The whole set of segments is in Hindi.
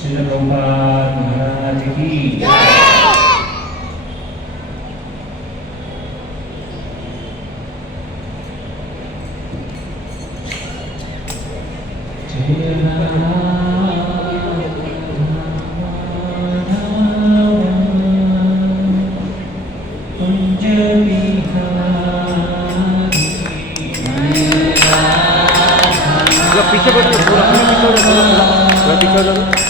श्रील प्रभुपाद महाराज की पीछे बैठो थोड़ा पीछे हो जाओ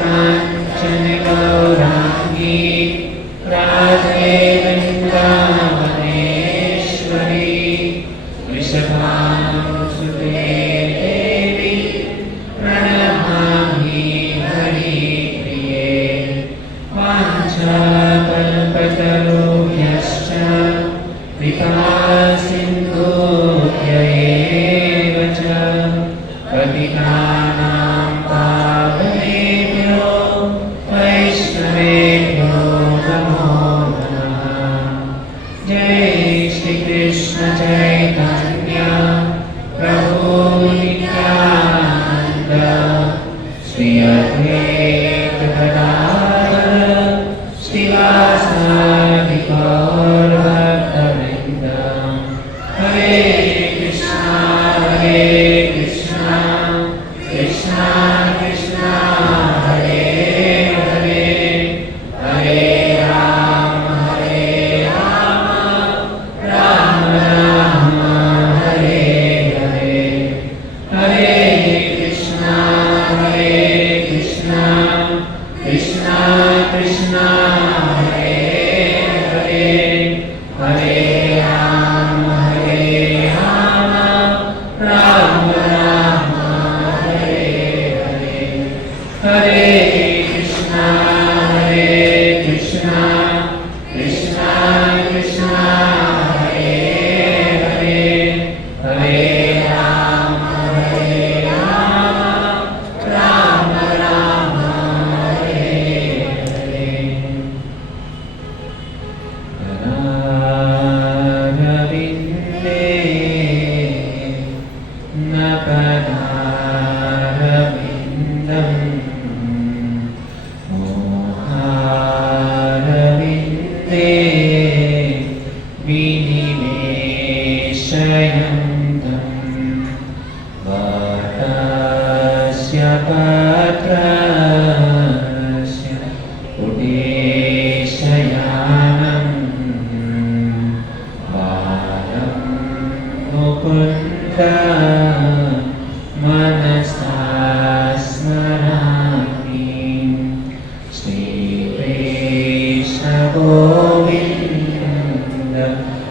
Kancana Gaura श्री अद्वैत गदाधर श्रीवासादि गौर भक्तवृंद हरे कृष्णा कृष्णा कृष्णा हरे हरे हरे राम राम राम हरे हरे हरे कृष्णा कृष्णा कृष्णा हरे हरे हरे राम राम राम हरे हरे हरे कृष्णा कृष्णा कृष्णा हरे हरे हरे राम राम राम हरे हरे करारविन्दे न पदारविन्दम् मोहारविन्दे विनिवेशयन्तम् वातस्य पात्रस्य उदेशयानम् बालं मुकुन्द मनसा स्मरामि श्रीकृष्णगोविन्द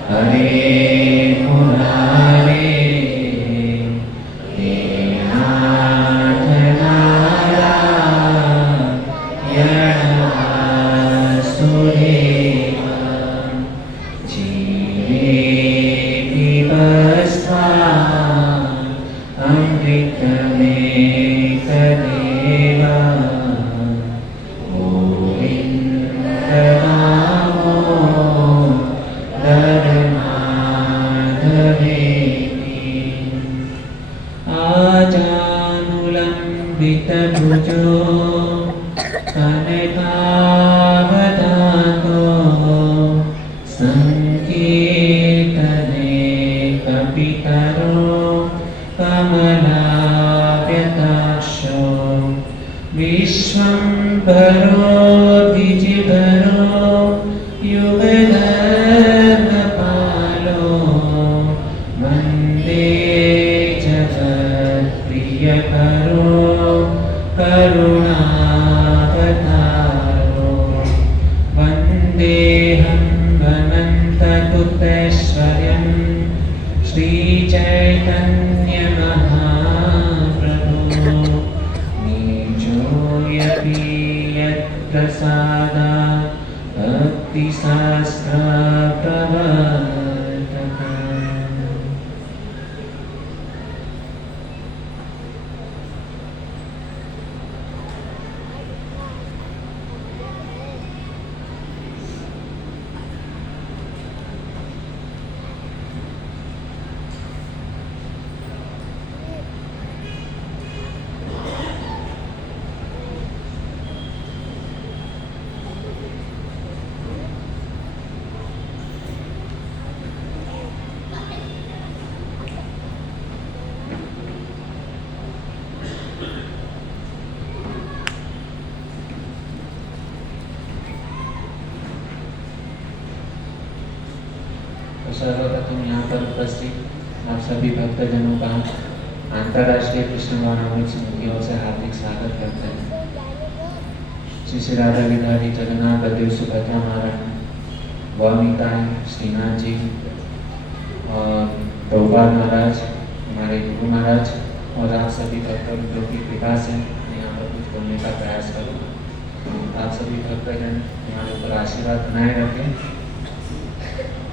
हरे मुरारे हे नाथ नारायण वासुदेव जीवेति भस्मात् अमृतमेतदेव गोविन्दनामोदरमाधवेति आजानुलम्बितभुजो कनकावदातो सङ्कीर्तने कपितरो कमलाव्यताक्षो विश्वम्भरो द्विजभरो युगधर्मपालो वन्दे जगत्प्रियकरो करुणावतारो वन्देऽहं अनन्ततुतैश्वर्यम् श्रीचैतन्यमहाप्रभु निजोऽपि यत्प्रसादात् भक्तिशास्त्रप्रवर्तकः तो सर्वप्रथम यहाँ पर उपस्थित आप सभी भक्तजनों का अंतर्राष्ट्रीय कृष्ण भावनामृत समिति ओर से हार्दिक स्वागत करते हैं। श्री राधा गिधारी जगन्नाथ बलदेव सुभद्रा महाराज वाल्मीकि श्रीनाथ जी और प्रभुपाद महाराज हमारे गुरु महाराज और आप सभी भक्तों की कृपा से मैं यहाँ पर कुछ बोलने का प्रयास करूँगा। आप सभी भक्तजन हमारे ऊपर आशीर्वाद बनाए रखें।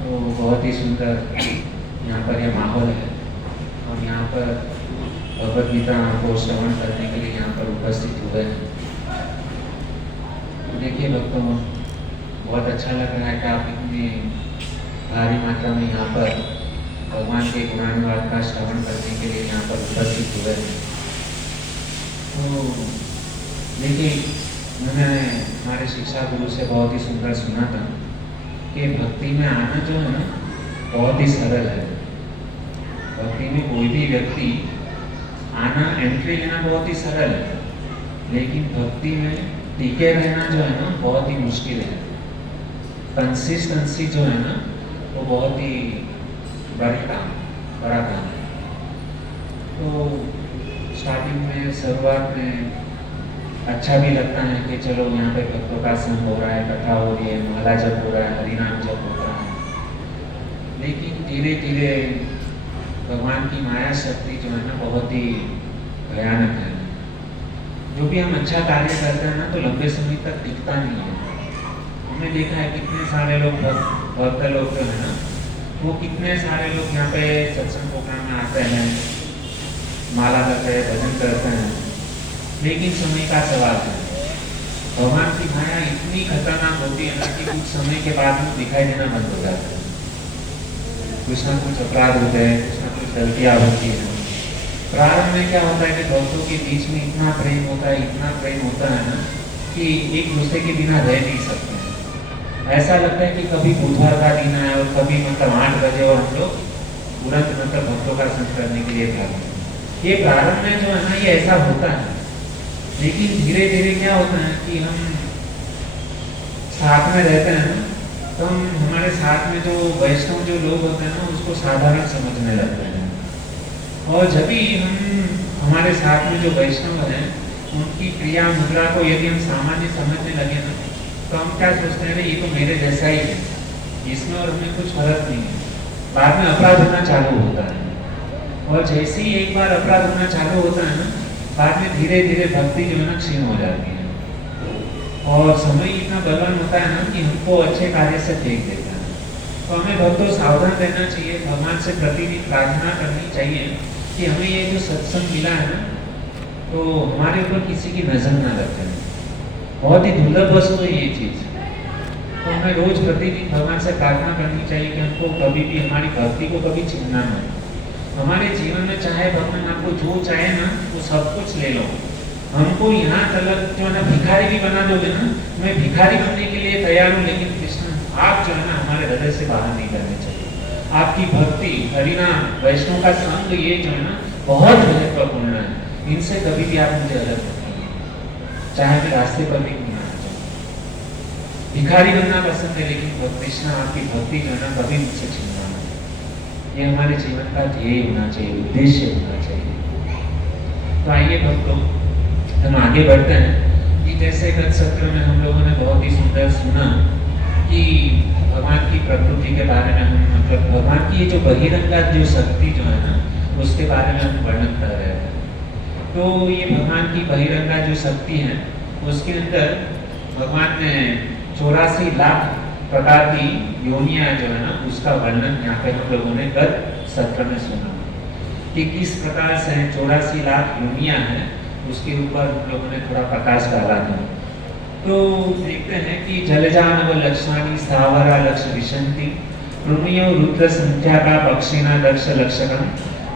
तो बहुत ही सुंदर यहाँ पर यह माहौल है और यहाँ पर भगवद गीता को श्रवण करने के लिए यहाँ पर उपस्थित हुए हैं। देखिए भक्तों, बहुत अच्छा लग रहा है कि आप इतनी भारी मात्रा में यहाँ पर भगवान के गुणानुवाद का श्रवण करने के लिए यहाँ पर उपस्थित हुए हैं। तो लेकिन मैंने हमारे शिक्षा गुरु से बहुत ही सुंदर सुना था कि भक्ति में आना जो है ना बहुत ही सरल है। भक्ति में कोई भी व्यक्ति आना, एंट्री लेना बहुत ही सरल है, लेकिन भक्ति में टिके रहना जो है ना बहुत ही मुश्किल है। कंसिस्टेंसी जो है ना वो बहुत ही बड़ा काम है। तो स्टार्टिंग में, शुरुआत में अच्छा भी लगता है कि चलो यहाँ पे भक्तों का संग हो रहा है, कथा हो रही है, माला जप हो रहा है, हरिनाम जप हो रहा है। लेकिन धीरे धीरे भगवान की माया शक्ति जो है ना बहुत ही भयानक है। जो भी हम अच्छा कार्य करते हैं ना तो लंबे समय तक टिकता नहीं है। हमने देखा है कितने सारे लोग भक्त लोग जो है ना, वो कितने सारे लोग यहाँ पे सत्संग प्रोग्राम में आते हैं, माला करते हैं, भजन करते हैं, लेकिन समय का सवाल है। भगवान की माया इतनी खतरनाक होती है ना कि कुछ समय के बाद में दिखाई देना बंद हो जाता है। कुछ ना कुछ अपराध होते हैं, कुछ ना कुछ गलतियाँ होती हैं। प्रारंभ में क्या होता है कि भक्तों के बीच में इतना प्रेम होता है, इतना प्रेम होता है ना कि एक दूसरे के बिना रह नहीं सकते हैं। ऐसा लगता है कि कभी बुधवार का दिन है और कभी 8 बजे और हम लोग तुरंत भक्तों का संग करने के लिए भागते हैं। ये प्रारंभ में जो है ना ये ऐसा होता है, लेकिन धीरे धीरे क्या होता है कि हम साथ में रहते हैं ना, तो हम हमारे साथ में जो वैष्णव जो लोग होते हैं ना उसको साधारण समझने लगते हैं। और जब भी हम हमारे साथ में जो वैष्णव हैं उनकी क्रिया मुद्रा को यदि हम सामान्य समझने लगे ना तो हम क्या सोचते हैं, ये तो मेरे जैसा ही है, इसमें और हमें कुछ फर्क नहीं है। बाद में अपराध होना चालू होता है, और जैसे ही एक बार अपराध होना चालू होता है ना, बाद में धीरे धीरे भक्ति जो है ना क्षीण हो जाती है और समय इतना बलवान होता है ना कि हमको अच्छे कार्य से फेंक देता है। तो हमें भक्तों सावधान रहना चाहिए, भगवान से प्रतिदिन प्रार्थना करनी चाहिए कि हमें ये जो सत्संग मिला है ना तो हमारे ऊपर किसी की नजर ना रखे। बहुत ही दुर्लभ वस्तु है ये चीज। तो हमें रोज प्रतिदिन भगवान से प्रार्थना करनी चाहिए कि हमको कभी भी हमारी भक्ति को कभी छीनना ना। हमारे जीवन में चाहे भगवान आपको जो चाहे ना वो सब कुछ ले लो, हमको यहाँ तक जो है ना भिखारी भी बना दोगे ना, मैं भिखारी बनने के लिए तैयार हूँ, लेकिन कृष्ण आप जो है ना हमारे हृदय से बाहर नहीं करने चाहिए। आपकी भक्ति, हरिनाम, वैष्णव का संग ये जो है ना बहुत महत्वपूर्ण है। इनसे कभी भी आप मुझे अलग मत करिए, चाहे मैं रास्ते पर भी नहीं आना चाहूँ। भिखारी बनना पसंद है, लेकिन कृष्ण आपकी भक्ति जो है ना कभी मुझसे छीनना नहीं। ये हमारे जीवन का ध्येय होना चाहिए, उद्देश्य होना चाहिए। तो आइए भक्तों हम आगे बढ़ते हैं कि जैसे गत सत्र में हम लोगों ने बहुत ही सुंदर सुना कि भगवान की प्रकृति के बारे में हम मतलब भगवान की ये जो बहिरंगा जो शक्ति जो है ना उसके बारे में हम वर्णन कर रहे थे। तो ये भगवान की बहिरंगा जो शक्ति है उसके अंदर भगवान ने 84 लाख प्रकार की योनियां जो है ना उसका वर्णन यहाँ पे हम लोगों ने गत सत्र में सुना कि किस प्रकार से 84 लाख योनियां हैं, उसके ऊपर हम लोगों ने थोड़ा प्रकाश डाला था। तो देखते हैं कि जलजानव लक्षणानि स्थावरा लक्ष्य विशंति रुणियो रुद्र संख्या का पक्षिणा दक्ष लक्षकम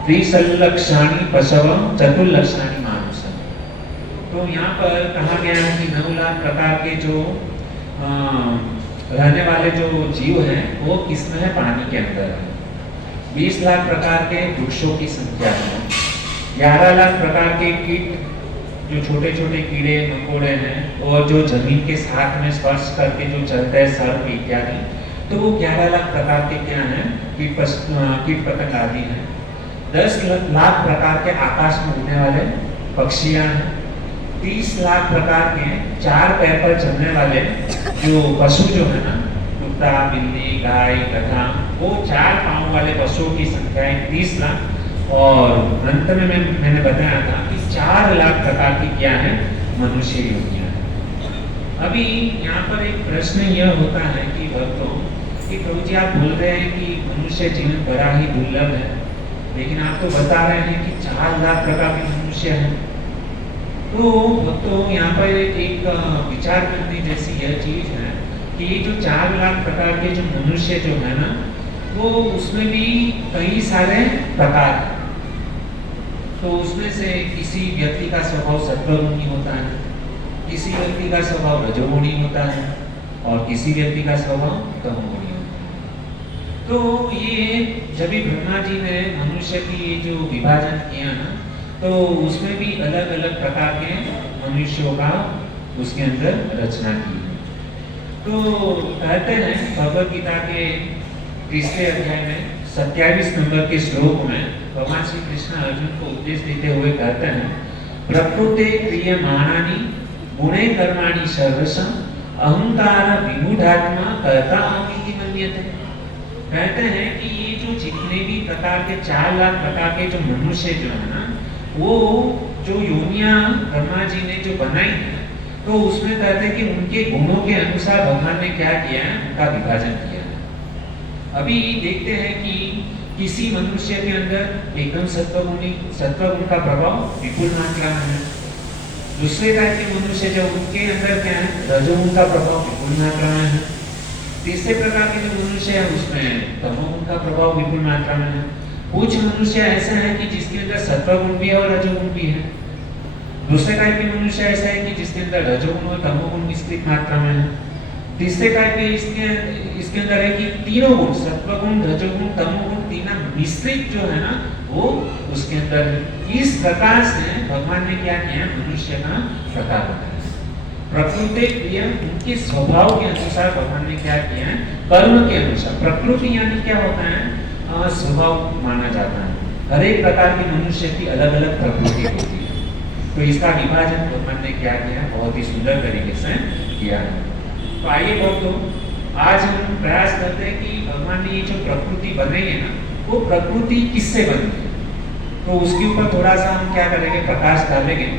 त्रिसल्लक्षाणि पशवम चतुर्लक्षाणि मानुषम। तो यहाँ पर कहा गया है कि 9 लाख प्रकार के जो रहने वाले जो जीव हैं वो किसमें है, पानी के अंदर है। 20 लाख प्रकार के वृक्षों की संख्या है। 11 लाख प्रकार के कीट जो छोटे छोटे कीड़े मकोड़े हैं और जो जमीन के साथ में स्पर्श करके जो चलते हैं सर्प इत्यादि, तो वो 11 लाख प्रकार के क्या हैं, कीट पतंग आदि हैं। 10 लाख प्रकार के आकाश में उड़ने वाले पक्षियां हैं। 30 लाख प्रकार के 4 पैर पर चलने वाले जो पशु जो है ना, कुत्ता, बिल्ली, गाय, गधा, वो 4 पांव वाले पशुओं की संख्या है 30 लाख। और अंत में मैंने बताया था कि 4 लाख प्रकार की क्या है, मनुष्य योनियां हैं। अभी यहाँ पर एक प्रश्न यह होता है कि भक्तों कि प्रभु जी आप बोल रहे हैं कि मनुष्य जीवन बड़ा ही दुर्लभ है, लेकिन आप तो बता रहे हैं कि 4 लाख प्रकार के मनुष्य हैं। तो भक्तों यहाँ पर एक विचार करने जैसी यह चीज है कि ये जो 4 लाख प्रकार के जो मनुष्य जो है ना, वो उसमें भी कई सारे प्रकार हैं। तो उसमें से किसी व्यक्ति का स्वभाव सत्वगुणी होता है, किसी व्यक्ति का स्वभाव रजोगुणी होता है और किसी व्यक्ति का स्वभाव तमोगुणी होता है। तो ये जब भी ब्रह्मा जी ने मनुष्य की ये जो विभाजन किया ना, तो उसमें भी अलग अलग प्रकार के मनुष्यों का उसके अंदर रचना की है। तो कहते हैं भगवद गीता के 30वें अध्याय में 27 नंबर के श्लोक में भगवान श्री कृष्ण अर्जुन को उपदेश देते हुए कहते हैं, प्रकृते क्रियमाणानि गुणे कर्माणि सर्वशः अहंकार विमूढ़ात्मा कर्ता अहमिति मन्यते। कहते हैं कि ये जो जितने भी प्रकार के 4 लाख प्रकार के जो मनुष्य जो है ना, वो जो योनियां ब्रह्मा जी ने जो बनाई है, तो उसमें कहते हैं कि उनके गुणों के अनुसार भगवान ने क्या किया है, उनका विभाजन किया है। अभी देखते हैं कि किसी मनुष्य के अंदर एकदम सत्वगुण का प्रभाव विपुल मात्रा में है। दूसरे टाइप के मनुष्य जो उनके अंदर क्या है, रजोगुण का प्रभाव विपुल मात्रा में है। तीसरे प्रकार के जो मनुष्य है उसमें तमोगुण का प्रभाव विपुल मात्रा में है। कुछ मनुष्य ऐसा है कि जिसके अंदर सत्वगुण भी है और रजोगुण भी है। दूसरे टाइप के मनुष्य ऐसा है कि जिसके अंदर रजोगुण और तमोगुण मिश्रित मात्रा में है। तीसरे टाइप के इसके अंदर है कि तीनों गुण, सत्वगुण, रजोगुण, तमोगुण, तीनों मिश्रित जो है ना, वो उसके अंदर है। इस प्रकार से भगवान ने क्या किया, मनुष्य का प्रकार बनाया। प्रकृति क्रिया उनके स्वभाव के अनुसार भगवान ने क्या किया है, कर्म के अनुसार। प्रकृति यानी क्या होता है, स्वभाव माना जाता है। हर एक प्रकार के मनुष्य की अलग अलग प्रकृति होती है। तो इसका विभाजन भगवान ने क्या किया, बहुत ही सुंदर तरीके से किया है। तो आइए दोस्तों, आज हम प्रयास करते हैं कि भगवान ने ये जो प्रकृति बनाई है ना, वो प्रकृति किससे बनी है, तो उसके ऊपर थोड़ा सा हम क्या करेंगे, प्रकाश डालेंगे।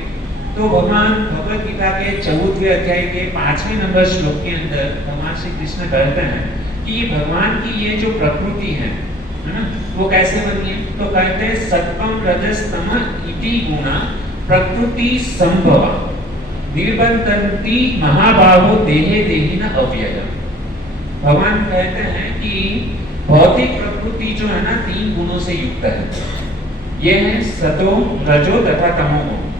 तो भगवान भगवद गीता के 14वें अध्याय के 5वें नंबर श्लोक के अंदर भगवान श्री कृष्ण कहते हैं कि ये भगवान की ये जो प्रकृति है ना, वो कैसे बनी है। तो कहते हैं सत्वम रजस्तम इति गुणा प्रकृति संभवा निर्बंधन्ति महाबाहो देहे देहिन अव्ययम्। भगवान कहते हैं कि भौतिक प्रकृति जो है ना, 3 गुणों से युक्त है। ये है सतो, रजो तथा तमोगुण।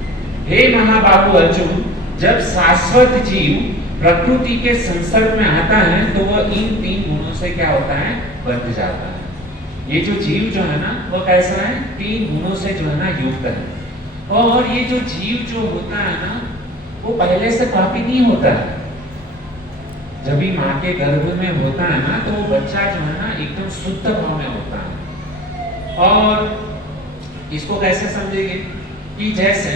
हे महाबाहु अर्जुन, जब शाश्वत जीव प्रकृति के संसर्ग में आता है तो वह इन 3 गुणों से क्या होता है, बंध जाता है। ये जो जीव जो है ना, वो कैसा है, 3 गुणों से जो है ना युक्त है। और ये जो जीव जो होता है ना, वो पहले से पापी नहीं होता है। जब भी माँ के गर्भ में होता है ना, तो वो बच्चा जो है ना एकदम शुद्ध भाव में होता है। और इसको कैसे समझेंगे कि जैसे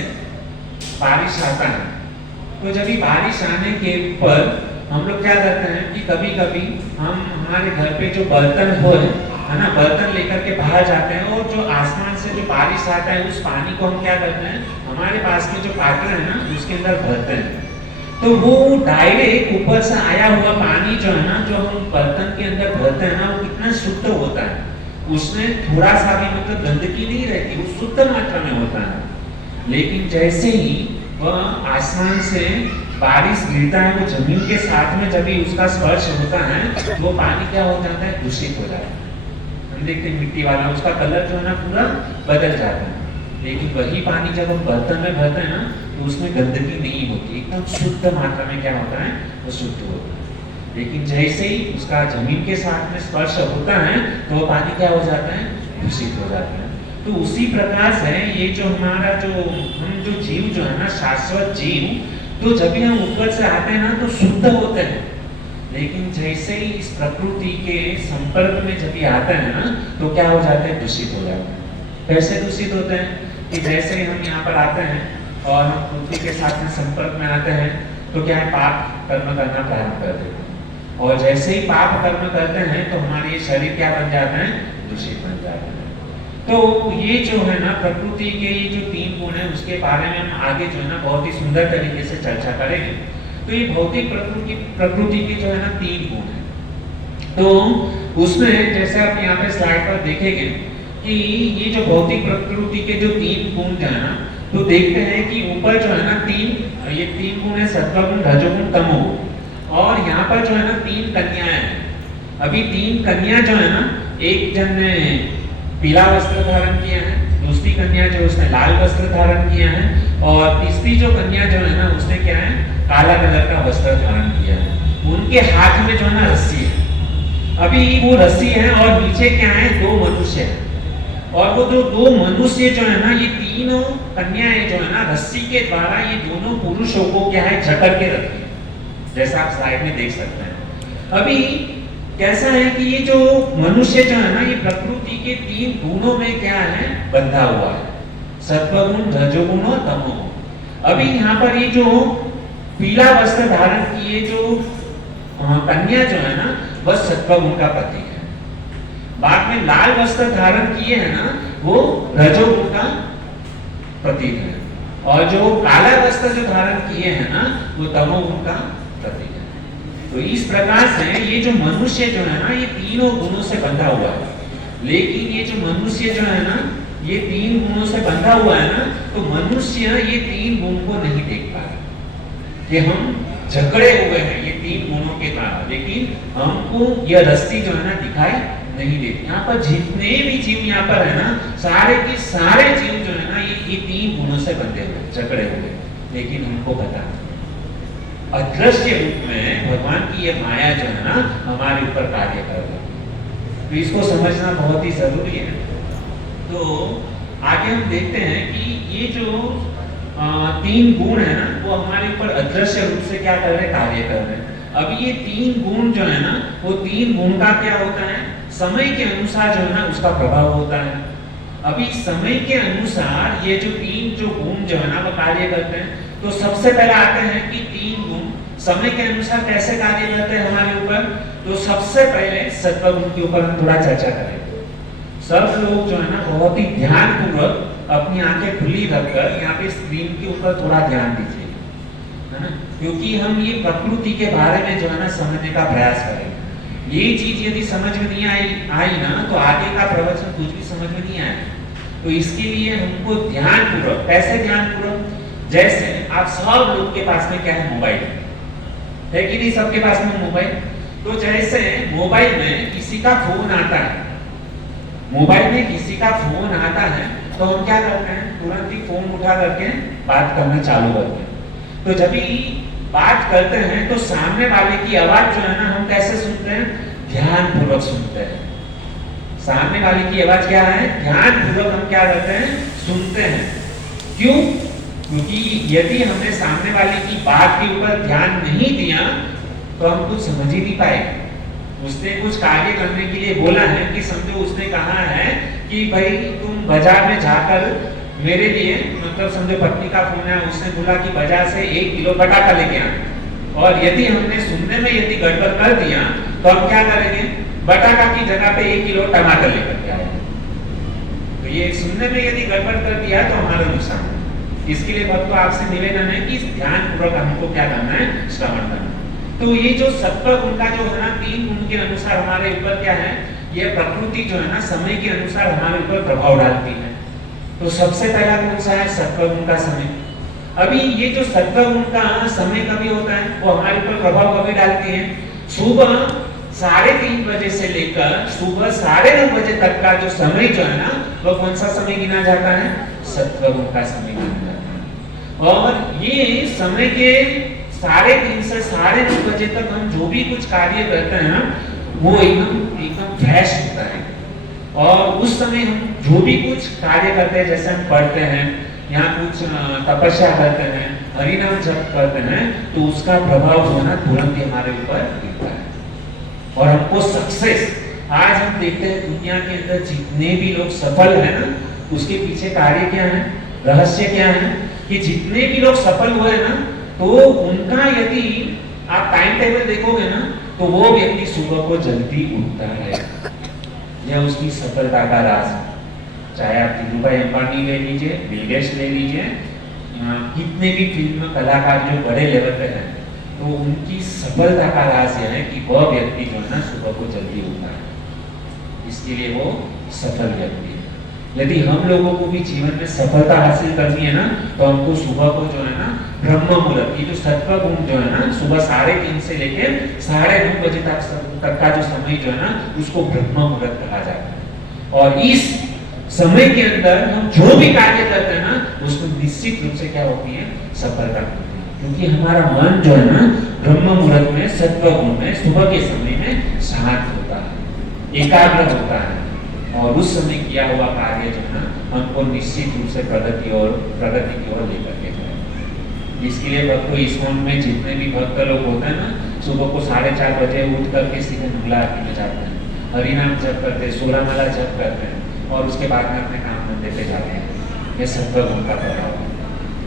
बारिश आता है, तो जब भी बारिश आने के ऊपर हम लोग क्या करते हैं कि कभी कभी हम हमारे घर पे जो बर्तन हो है ना, बर्तन लेकर के बाहर जाते हैं और जो आसमान से जो बारिश आता है उस पानी को हम क्या करते हैं, हमारे पास में जो पात्र है ना उसके अंदर भरते हैं। तो वो डायरेक्ट ऊपर से आया हुआ पानी जो है ना, जो हम बर्तन के अंदर भरते हैं ना, वो कितना शुद्ध होता है। उसमें थोड़ा सा भी मतलब गंदगी नहीं रहती, वो शुद्ध मात्रा में होता है। लेकिन जैसे ही वह आसमान से बारिश गिरता है, वो जमीन के साथ में जब भी उसका स्पर्श होता है, वो पानी क्या हो जाता है, दूषित हो जाता है। हम देखते हैं मिट्टी वाला, उसका कलर जो है ना पूरा बदल जाता है। लेकिन वही पानी जब हम बर्तन में भरते हैं ना, तो उसमें गंदगी नहीं होती, एकदम शुद्ध मात्रा में क्या होता है, वो शुद्ध होता है। लेकिन जैसे ही उसका जमीन के साथ में स्पर्श होता है, तो वो पानी क्या हो जाता है, दूषित हो जाता है। तो उसी प्रकार से ये जो हमारा जो हम जो जीव जो है ना, शाश्वत जीव, तो जब भी हम ऊपर से आते हैं ना तो शुद्ध होते हैं। लेकिन जैसे ही इस प्रकृति के संपर्क में जब भी आते हैं ना, तो क्या हो जाते हैं, दूषित हो जाते हैं। कैसे दूषित होते हैं कि जैसे ही हम यहाँ पर आते हैं और हम पृथ्वी के साथ में संपर्क में आते हैं, तो क्या है, पाप कर्म करना प्रारंभ कर देते हैं। और जैसे ही पाप कर्म करते हैं तो हमारे शरीर क्या बन जाता है, दूषित बन जाता है। तो ये जो है ना प्रकृति के ये जो 3 गुण है, उसके बारे में हम आगे जो है ना बहुत ही सुंदर तरीके से चर्चा करेंगे। तो ये भौतिक प्रकृति के जो है ना 3 गुण है। तो उसमें जैसे आप यहाँ पे स्लाइड पर देखेंगे कि ये जो भौतिक प्रकृति के जो 3 गुण जो है ना, तो देखते हैं कि ऊपर जो है ना 3 गुण है, सत्वगुण, रजोगुण, तमोगुण। और यहाँ पर जो है ना 3 कन्याएं हैं। अभी 3 कन्या जो है ना, एक जन ने पीला वस्त्र धारण किया है, दूसरी कन्या जो उसने लाल वस्त्र धारण किया है, और तीसरी जो कन्या जो है ना उसने क्या है, काला कलर का वस्त्र धारण किया है, उनके हाथ में जो है ना रस्सी है। अभी वो रस्सी है और नीचे क्या है, दो मनुष्य है, और वो जो दो मनुष्य जो है ना, ये तीनों कन्याएं जो है ना, रस्सी के द्वारा ये दोनों पुरुषों को क्या है, जकड़ के रखी है, जैसा आप स्लाइड में देख सकते हैं। अभी कैसा है कि ये जो मनुष्य जो है ना, ये प्रकृति के तीन गुणों में क्या है, बंधा हुआ है, सत्वगुण, रजोगुण और तमोगुण। अभी यहाँ पर ये जो पीला वस्त्र धारण किए जो कन्या जो है ना, वह सत्वगुण का प्रतीक है। बाद में लाल वस्त्र धारण किए है ना, वो रजोगुण का प्रतीक है, और जो काला वस्त्र जो धारण किए हैं ना, वो तमोगुण का प्रतीक है। तो इस प्रकार से ये जो मनुष्य जो है ना, ये तीनों गुणों से बंधा हुआ है। लेकिन ये जो मनुष्य जो है ना, ये तीन गुणों से बंधा हुआ है ना, तो मनुष्य ये तीन गुण को नहीं देख पा रहा कि हम जकड़े हुए हैं ये तीन गुणों के द्वारा, लेकिन हमको यह रस्सी जो है ना दिखाई नहीं देती। यहाँ पर जितने भी जीव यहाँ पर है ना, सारे के सारे जीव जो है ना, ये तीन गुणों से बंधे हुए, जकड़े हुए, लेकिन हमको पता नहीं। अदृश्य रूप में भगवान की यह माया जो है ना, हमारे ऊपर कार्य कर रही है, तो इसको समझना बहुत ही जरूरी है। तो आगे हम देखते हैं कि ये जो तीन गुण है ना, वो हमारे ऊपर अदृश्य रूप से क्या कर रहे हैं, कार्य कर रहे हैं। अब ये तीन गुण जो है ना, वो तीन गुण का क्या होता है, समय के अनुसार जो है ना, उसका प्रभाव होता है। अभी समय के अनुसार ये जो तीन जो गुण जो है ना, वो कार्य करते हैं। तो सबसे पहले आते हैं कि तीन गुण समय के अनुसार कैसे कार्य करते हैं हमारे ऊपर। तो सबसे पहले सत्वगुण के ऊपर हम थोड़ा चर्चा करेंगे। सब लोग जो है ना, बहुत ही ध्यानपूर्वक अपनी आंखें खुली रखकर यहाँ पे स्क्रीन के ऊपर थोड़ा ध्यान दीजिए, है ना, क्योंकि हम ये प्रकृति के बारे में जो है ना, समझने का प्रयास करेंगे। ये चीज यदि समझ में नहीं आई ना, तो आगे का प्रवचन कुछ भी समझ में नहीं आएगा। तो इसके लिए हमको ध्यानपूर्वक, कैसे ध्यानपूर्वक, जैसे आप सब लोग के पास में क्या है, मोबाइल है कि नहीं, सबके पास में मोबाइल। तो जैसे मोबाइल में किसी का फोन आता है, मोबाइल में किसी का फोन आता है, तो हम क्या करते हैं, तुरंत ही फोन उठा करके बात करना चालू करते हैं। तो जब भी बात करते हैं तो सामने वाले की आवाज जो है ना, हम कैसे सुनते हैं, ध्यानपूर्वक सुनते हैं। सामने वाले की आवाज क्या है, ध्यानपूर्वक हम क्या करते हैं, सुनते हैं। क्यों? क्योंकि यदि हमने सामने वाले की बात के ऊपर ध्यान नहीं दिया तो हम कुछ समझ ही नहीं पाएंगे। उसने कुछ कार्य करने के लिए बोला है, कि समझो उसने कहा है कि भाई तुम बाजार में जाकर मेरे लिए, मतलब समझो पत्नी का फोन है, उसने बोला कि बाजार से 1 किलो बटाटा लेके आना, और यदि हमने सुनने में यदि गड़बड़ कर दिया तो हम क्या करेंगे, बटाटा की जगह पे 1 किलो टमाटर लेकर के आएंगे। तो ये सुनने में यदि गड़बड़ कर दिया तो हमारा नुकसान है। इसके लिए भक्तों आपसे निवेदन है कि ध्यानपूर्वक हमको क्या करना है, श्रवण करना। तो ये जो सत्वगुण का जो है ना, तीन गुण के अनुसार हमारे ऊपर क्या है, ये प्रकृति जो है ना, समय के अनुसार हमारे ऊपर प्रभाव डालती है। तो सबसे पहला कौन सा है, सत्वगुण का समय। अभी ये जो सत्वगुण का समय कभी होता है, वो हमारे ऊपर प्रभाव कभी डालती है, सुबह 3:30 बजे से लेकर सुबह 9:30 बजे तक का जो समय जो है ना, वो कौन सा समय गिना जाता है, सत्वगुण का समय गिना जाता है। और ये समय के 3:30 से 9:30 बजे तक हम जो भी कुछ कार्य करते हैं ना, वो एकदम फ्रेश होता है। और उस समय हम जो भी कुछ कार्य करते हैं, जैसे हम पढ़ते हैं या कुछ तपस्या करते हैं, हरिनाम जप करते हैं, तो उसका प्रभाव जो है ना, तुरंत ही हमारे ऊपर गिरता है और हमको सक्सेस। आज हम देखते हैं दुनिया के अंदर जितने भी लोग सफल हैं ना, उसके पीछे कार्य क्या है, रहस्य क्या है, कि जितने भी लोग सफल हुए ना, तो उनका यदि आप टाइम टेबल देखोगे ना, तो वो व्यक्ति सुबह को जल्दी उठता है। यह उसकी सफलता का राज है। चाहे आप धीरूभाई अंबानी ले लीजिए, बिल गेट्स ले लीजिए, कितने भी फिल्म कलाकार जो बड़े लेवल पे हैं, तो उनकी सफलता का राज यह है कि वह व्यक्ति जो है ना, सुबह को जल्दी उठता है। इसके लिए वो सफल व्यक्ति है। यदि हम लोगों को भी जीवन में सफलता हासिल करनी है ना, तो हमको सुबह को जो है ना, ब्रह्म मुहूर्त, ये जो सत्वगुण जो है ना, सुबह 3:30 से लेकर 9:30 बजे तक का जो समय जो है ना, उसको ब्रह्म मुहूर्त कहा जाता है। और इस समय के अंदर हम जो भी कार्य करते हैं ना, उसको निश्चित रूप से क्या होती है, सफलता होती है। क्योंकि हमारा मन जो है ना ब्रह्म मुहूर्त में सत्व गुण में सुबह के समय में शांत होता है, एकाग्र होता है, और उस समय किया हुआ कार्य जो है ना हमको निश्चित रूप से प्रगति की ओर लेकर के जाए। इसके लिए भक्तों इस्कॉन में जितने भी भक्त लोग होते हैं ना, सुबह को 4:30 बजे उठ करके सीधे मंगला आरती में जाते हैं, हरिनाम जप करते हैं, सोलहमाला जप करते हैं, और उसके बाद में अपने काम धंधे पे जाते हैं। ये सत्व गुण का प्रभाव है।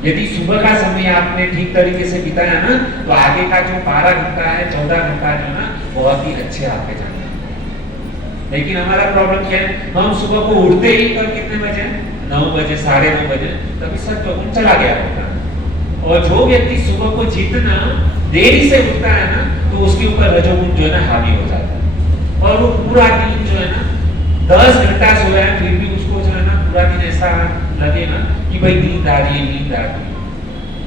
यदि सुबह का समय आपने ठीक तरीके से बिताया ना, तो आगे का जो 12 घंटा है, 14 घंटा जो ना बहुत ही अच्छे आपके जाने। लेकिन हमारा प्रॉब्लम क्या है, हम सुबह को उठते ही कर कितने बजे, 9 बजे, 9:30 बजे, तभी सत्व गुण चला गया होता है। और जो व्यक्ति सुबह को जितना देरी से उठता है ना, तो उसके ऊपर रजोगुण जो है ना हावी हो जाता है, और वो पूरा दिन जो है ना 10 घंटा सोया है, फिर भी उसको जो है ना पूरा दिन ऐसा लगेगा कि भाई नींद आ रही है,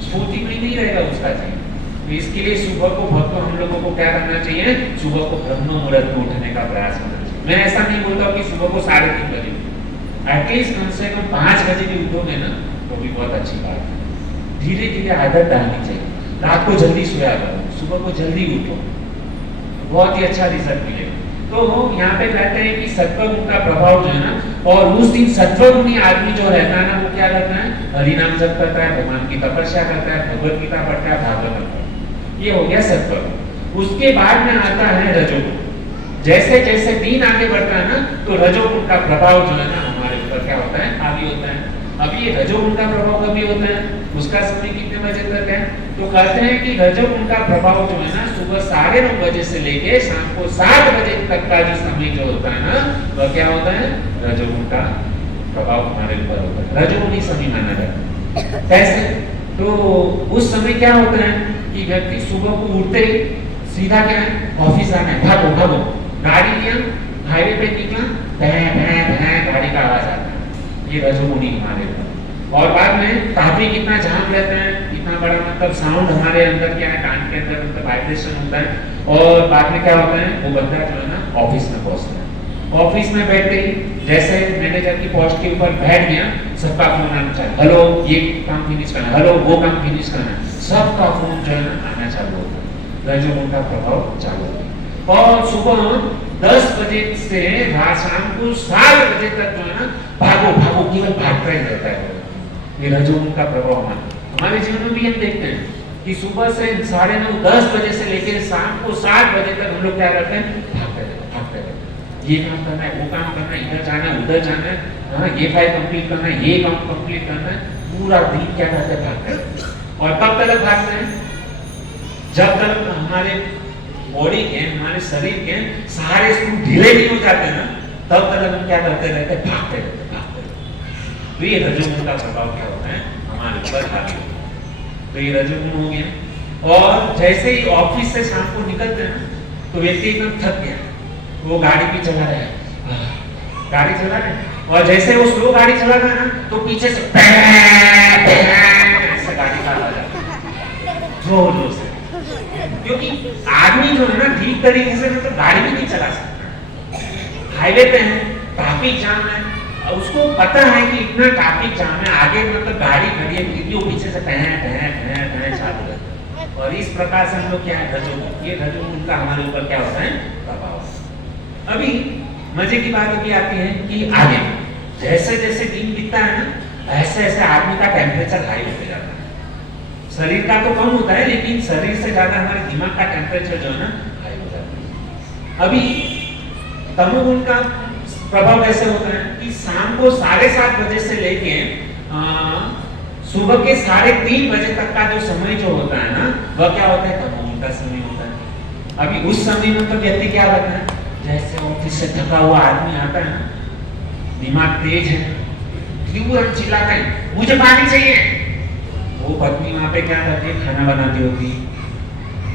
स्फूर्ति में नहीं रहेगा उसका जीवन। तो इसके लिए सुबह को भक्तों हम लोगों को क्या करना चाहिए, सुबह को ब्रह्म मुहूर्त में उठने का प्रयास करना चाहिए। मैं ऐसा नहीं बोलता कि सुबह को 3:30 बजे, एटलीस्ट कम से कम 5 बजे भी उठोगे ना तो भी बहुत अच्छी बात है। धीरे धीरे आदत डालनी चाहिए। रात को जल्दी सोया करो, सुबह को जल्दी उठो, बहुत ही अच्छा रिजल्ट मिलेगा। तो यहाँ पे कहते हैं कि सत्वगुण का प्रभाव जो है ना, और उस दिन सत्वगुणी आदमी जो रहता है ना, वो क्या करता है, हरिनाम जप करता है, भगवान की तपस्या करता है, भगवत गीता पढ़ता है, भागवत पढ़ता है। ये हो गया सत्वगुण। उसके बाद में आता है रजोगुण। जैसे जैसे दिन आगे बढ़ता है ना, तो रजोगुण का प्रभाव जो है ना हमारे ऊपर क्या होता है, हावी होता है। अभी ये रजोगुण का प्रभाव कभी होता है, उसका समय कितने बजे तक है, तो कहते हैं कि रजोगुण का प्रभाव जो है ना सुबह 9:30 बजे से लेके शाम को 7 बजे तक का जो समय जो होता है ना, वह क्या होता है, रजोगुण का प्रभाव हमारे ऊपर होता है। रजोगुणी समय माना जाता है। कैसे, तो उस समय क्या होता है कि व्यक्ति सुबह को उठते ही सीधा क्या है, ऑफिस आना है, भागो भागो, गाड़ी लिया, हाईवे पे निकला, गाड़ी का आवाज आता है, ये रजोगुणी हमारे ऊपर। और बाद में ट्रैफिक कितना जाम रहता है, इतना बड़ा मतलब साउंड हमारे अंदर क्या है, कान के अंदर मतलब वाइब्रेशन होता है, और बाद में क्या होता है, वो बंदा जो है ना ऑफिस में पहुंचता है। ऑफिस में बैठते ही जैसे मैनेजर की पोस्ट के ऊपर बैठ गया, सबका फोन आना चाहिए, हेलो ये काम फिनिश करना, हेलो वो काम फिनिश करना, सबका फोन जो है ना आना चालू होता है। रजोगुण का प्रभाव चालू होता है। और सुबह 10 बजे से शाम को 7 बजे तक जो है ना भागो भागो, केवल भागता ही रहता है। ये रजोगुण का प्रभाव हमारे जीवन में भी हम देखते हैं कि सुबह से 9:30 10 बजे से लेकर शाम को 7 बजे तक हम लोग क्या करते हैं, भागते रहते हैं। ये काम करना है, वो काम करना है, इधर जाना है, उधर जाना है, हाँ ये फाइल कंप्लीट करना है, ये काम कंप्लीट करना है, पूरा दिन क्या करते हैं, भागते हैं। और कब तक भागते हैं, जब तक हमारे बॉडी के, हमारे शरीर के सारे स्क्रू ढीले नहीं हो जाते ना, तब तक हम क्या करते रहते, भागते रहते। तो ये रजोगुण का प्रभाव क्या होता है, हमारे ऊपर हावी होता है। तो ये रजोगुण हो गया। और जैसे ही ऑफिस से शाम को निकलते हैं तो व्यक्ति एकदम थक गया, वो गाड़ी भी चला रहा है, गाड़ी चला रहा है, और जैसे वो स्लो गाड़ी चला रहा है ना, तो पीछे से ऐसे गाड़ी का आवाज आता है जोर जोर से, क्योंकि आदमी जो है ना ठीक तरीके से तो गाड़ी भी नहीं चला सकता। हाईवे पे है, ट्रैफिक जाम है, उसको पता है कि इतना ट्रैफिक जाम है, आगे मतलब गाड़ी खड़ी है, फिर भी वो पीछे से चालू है। और इस प्रकार से हम लोग क्या है, रजोगुण, ये रजोगुण का हमारे ऊपर क्या होता है, प्रभाव। अभी मजे की बात अभी आती है कि आगे जैसे जैसे दिन बीतता है ना, ऐसे ऐसे आदमी का टेम्परेचर हाई होते जाता है। शरीर का तो कम होता है, लेकिन शरीर से ज्यादा हमारे दिमाग का टेम्परेचर जो है ना हाई हो जाता है। अभी तमोगुण का प्रभाव ऐसे होता है कि शाम को 7:30 बजे से लेके सुबह के 3:30 बजे तक का जो समय जो होता है ना, वह क्या होता है, तमोगुण का समय होता है। अभी उस समय में तो व्यक्ति क्या करता है, जैसे ऑफिस से थका हुआ आदमी आता है, दिमाग तेज है, तुरंत चिल्लाता है, मुझे पानी चाहिए। वो पत्नी वहां पे क्या करती है, खाना बनाती होती,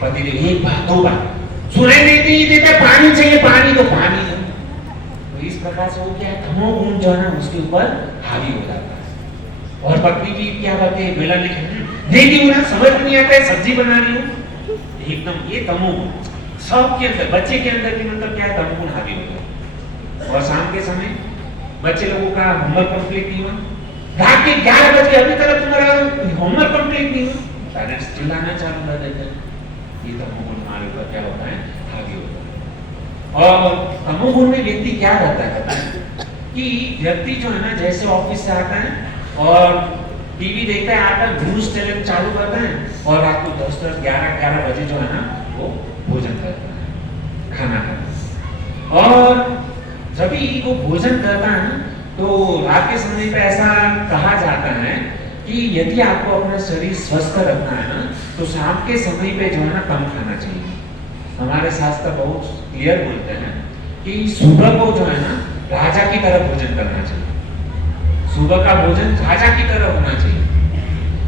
पति देव एक बात दो बात सुनाई देता, पानी चाहिए, पानी दो, पानी दो। तो इस प्रकार से वो क्या है, तमोगुण जो है ना उसके ऊपर हावी हो जाता है। और पत्नी भी क्या करती है, बेला लेके देखती हूँ ना, समझ में नहीं आता है, सब्जी बना रही हूँ, एकदम ये तमोगुण सबके अंदर, बच्चे के अंदर भी मतलब क्या है, तमोगुण हावी हो गया। और शाम के समय बच्चे लोगों का होमवर्क कंप्लीट नहीं हुआ, रात के 11 बजे अभी तक तुम्हारा होमवर्क कंप्लीट नहीं हुआ, पेरेंट्स चिल्लाना चालू कर देते हैं। ये तमोगुण हमारे ऊपर क्या होता है, हावी होता है। और तमोगुण में व्यक्ति क्या करता है पता है कि व्यक्ति जो है ना, जैसे ऑफिस से आता है और टीवी देखता है, आकर न्यूज चैनल चालू करता है और रात को 10-10, 11-11 बजे जो है ना वो भोजन करता है, खाना खाता है। और जब भी वो भोजन करता है ना, तो रात के समय पे ऐसा कहा जाता है कि यदि आपको अपना शरीर स्वस्थ रखना है ना, तो शाम के समय पे जो है ना कम खाना चाहिए। हमारे शास्त्र बहुत क्लियर बोलते हैं कि सुबह को जो है ना राजा की तरह भोजन करना चाहिए। सुबह का भोजन राजा की तरह होना चाहिए,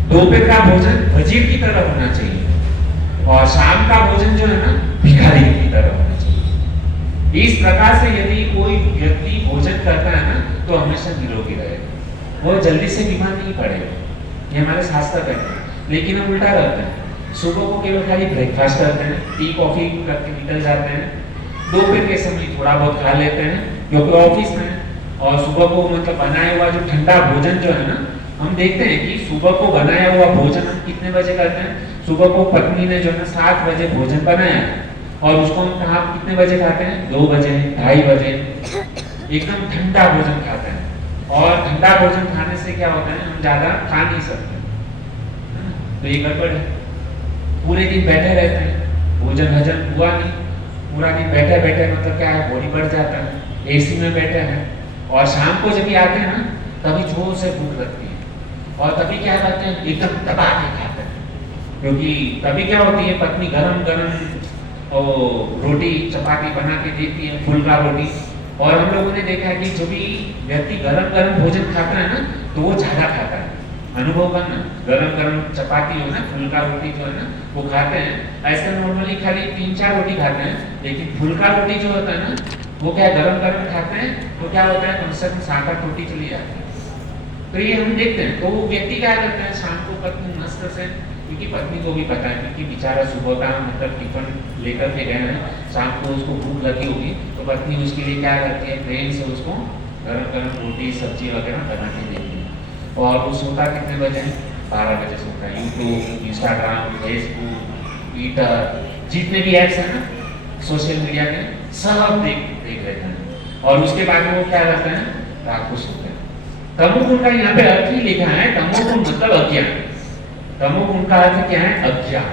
दोपहर का भोजन वजीर की तरह होना चाहिए और शाम का भोजन जो है ना भिखारी की तरह होना चाहिए। इस प्रकार से यदि कोई व्यक्ति भोजन करता है ना, तो हमेशा निरोगी रहेगा, वो जल्दी से बीमार नहीं पड़ेगा। ये हमारे शास्त्र कहते हैं। लेकिन हम उल्टा करते हैं, सुबह को केवल खाली ब्रेकफास्ट करते हैं, टी कॉफी करके निकल जाते हैं, दोपहर के समय थोड़ा बहुत खा लेते हैं क्योंकि ऑफिस में, और सुबह को मतलब बनाया हुआ जो ठंडा भोजन जो है ना, हम देखते हैं कि सुबह को बनाया हुआ भोजन हम कितने बजे करते हैं। सुबह को पत्नी ने जो है ना 7 बजे भोजन बनाया और उसको हम कहाँ कितने बजे खाते हैं, 2 बजे, 2:30 बजे, एकदम ठंडा भोजन खाते हैं। और ठंडा भोजन खाने से क्या होता है, हम ज्यादा खा नहीं सकते, तो ये गड़बड़ है। पूरे दिन बैठे रहते हैं, भोजन हजम हुआ नहीं, पूरा दिन बैठे बैठे मतलब क्या है, बॉडी बढ़ जाता है, एसी में बैठे हैं। और शाम को जब भी आते हैं ना, तभी जोर से भूख लगती है और तभी क्या करते हैं, एकदम दबा के खाते हैं, क्योंकि तभी क्या होती है, पत्नी गरम गरम रोटी चपाती बना के देती है, फुल्का रोटी। और हम लोगों ने देखा है कि जो भी व्यक्ति गरम गरम भोजन खाता है ना, तो वो ज्यादा खाता है। अनुभव करना, गरम गरम चपाती हो ना, फुल्का रोटी जो है ना वो खाते हैं। ऐसे नॉर्मली खाली 3-4 रोटी खाते हैं, लेकिन फुल्का रोटी जो होता है ना, वो क्या गरम गरम खाते हैं, तो क्या होता है, कम से कम 7-8 रोटी चली जाती है। तो ये हम देखते हैं। तो वो व्यक्ति क्या करते हैं, शाम को पत्नी मस्त से, क्योंकि पत्नी को भी पता है क्योंकि बेचारा सुबह का मतलब टिफिन लेकर के गए हैं, शाम को उसको भूख लगी होगी, तो पत्नी उसके लिए क्या करती है, प्रेम से उसको गरम गरम रोटी सब्जी वगैरह बना के देती है। और वो सोता कितने बजे, 12 बजे सोता है। यूट्यूब, इंस्टाग्राम, फेसबुक, ट्विटर, जितने भी ऐप्स हैं ना सोशल मीडिया के, सब देख लेते हैं और उसके बाद में वो क्या करते हैं, रात को सोते हैं। तमोगुण का यहाँ पे अर्थ ही लिखा है, तमोगुण मतलब अज्ञान। तमोगुण का अर्थ क्या है, अज्ञान।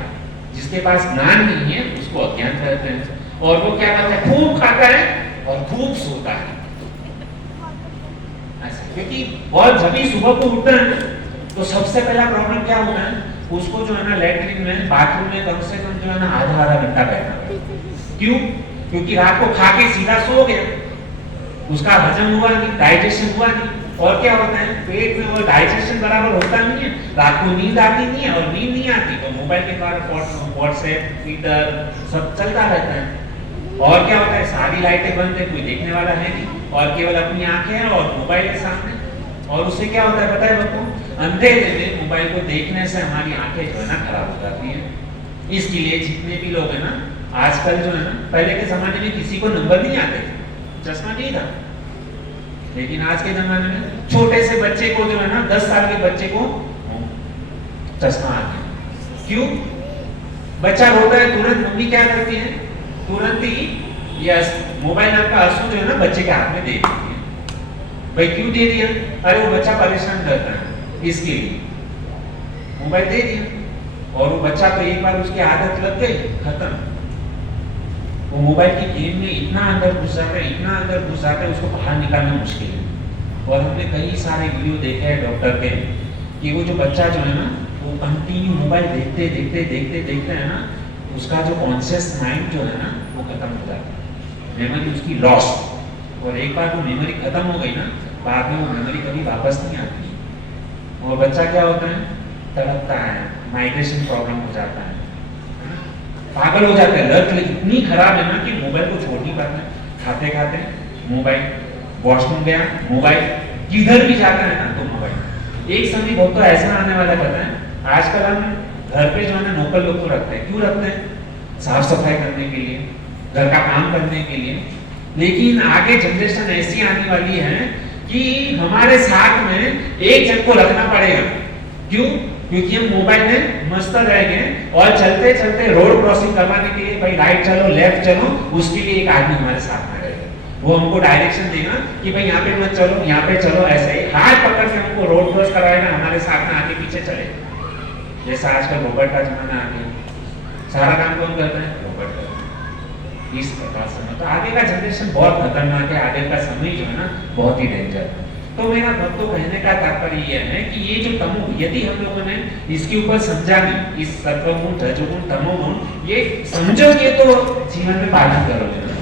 जिसके पास ज्ञान नहीं है उसको अज्ञान कहते हैं। और वो क्या करता है, खूब खाता है और खूब सोता है, ऐसा। क्योंकि और जब भी सुबह को उठता है तो सबसे पहला प्रॉब्लम क्या होता है, उसको जो है ना लेटरिन में, बाथरूम में कम से कम जो है ना आधा घंटा बैठना पड़ता है। क्यों? क्योंकि रात को खा के सीधा सो गया, उसका हजम हुआ नहीं, डाइजेशन हुआ नहीं। और क्या होता है, पेट में वो डाइजेशन बराबर होता नहीं है, रात को नींद आती नहीं है, और नींद नहीं आती तो मोबाइल के द्वारा व्हाट्सएप, ट्विटर सब चलता रहता है। और क्या होता है, सारी लाइटें बंद है, कोई देखने वाला है नहीं, और केवल अपनी आंखें और मोबाइल के सामने। और उससे क्या होता है पता है आपको, अंधेरे में मोबाइल को देखने से हमारी आंखें जो है ना खराब हो जाती है। इसके लिए जितने भी लोग हैं ना आजकल जो है ना, पहले के जमाने में किसी को नंबर नहीं आते थे, चश्मा नहीं था, लेकिन आज के जमाने में छोटे से बच्चे को जो है ना 10 साल के बच्चे को चश्मा आ गया। क्यों? बच्चा रोता है, तुरंत मम्मी क्या करती है, तुरंत ही ये मोबाइल नाम का असू जो है ना बच्चे के हाथ में दे देती है। भाई क्यों दे दिया? अरे वो बच्चा परेशान करता है, इसके लिए मोबाइल दे दिया। और वो बच्चा तो एक बार उसकी आदत लग गई, खत्म। वो मोबाइल की गेम में इतना अंदर घुस जाता है, इतना अंदर घुस जाता है, उसको बाहर निकालना मुश्किल है। और हमने कई सारे वीडियो देखे हैं डॉक्टर के कि वो जो बच्चा जो है ना वो कंटिन्यू मोबाइल देखते देखते देखते देखते है ना, उसका जो कॉन्शियस माइंड जो है ना वो खत्म हो जाता है, मेमोरी उसकी लॉस। और एक बार वो मेमोरी खत्म हो गई ना, बाद में वो मेमोरी कभी वापस नहीं आती। और बच्चा क्या होता है, तड़पता है, माइग्रेशन प्रॉब्लम हो जाता है, पागल हो जाता है। लत इतनी खराब है ना कि मोबाइल को छोड़ नहीं पाता। खाते खाते मोबाइल, वॉशरूम गया मोबाइल, किधर भी जाता है ना तो मोबाइल। एक समय बहुत तो ऐसा आने वाला पता है, आजकल हम घर पे जो है ना नौकर लोग को रखते हैं। क्यों रखते हैं? साफ सफाई करने के लिए, घर का काम करने के लिए। लेकिन आगे जनरेशन ऐसी आने वाली है कि हमारे साथ में एक जन को रखना पड़ेगा। क्यों? क्योंकि हम मोबाइल में मस्त रह गए और चलते चलते रोड क्रॉसिंग करवाने के लिए भाई राइट चलो लेफ्ट चलो, उसके लिए एक आदमी हमारे साथ में रहेगा, वो हमको डायरेक्शन देगा कि भाई यहाँ पे मत चलो, यहाँ पे चलो, ऐसे ही हाथ पकड़ के हमको रोड क्रॉस कराएगा, हमारे साथ में आगे पीछे चले। जैसा आजकल रोबोट का जमाना आ गया, सारा काम कौन करता है? रोबोट करता है। इस प्रकार से तो आगे का जनरेशन बहुत खतरनाक है, आगे का समय जो है ना बहुत ही डेंजर है। तो मेरा भक्तों कहने का तात्पर्य यह है कि ये जो तमो, यदि हम लोगों ने इसके ऊपर समझा नहीं, इस सत्वगुण रजोगुण तमोगुण ये समझोगे तो जीवन में पालन करोगे ना।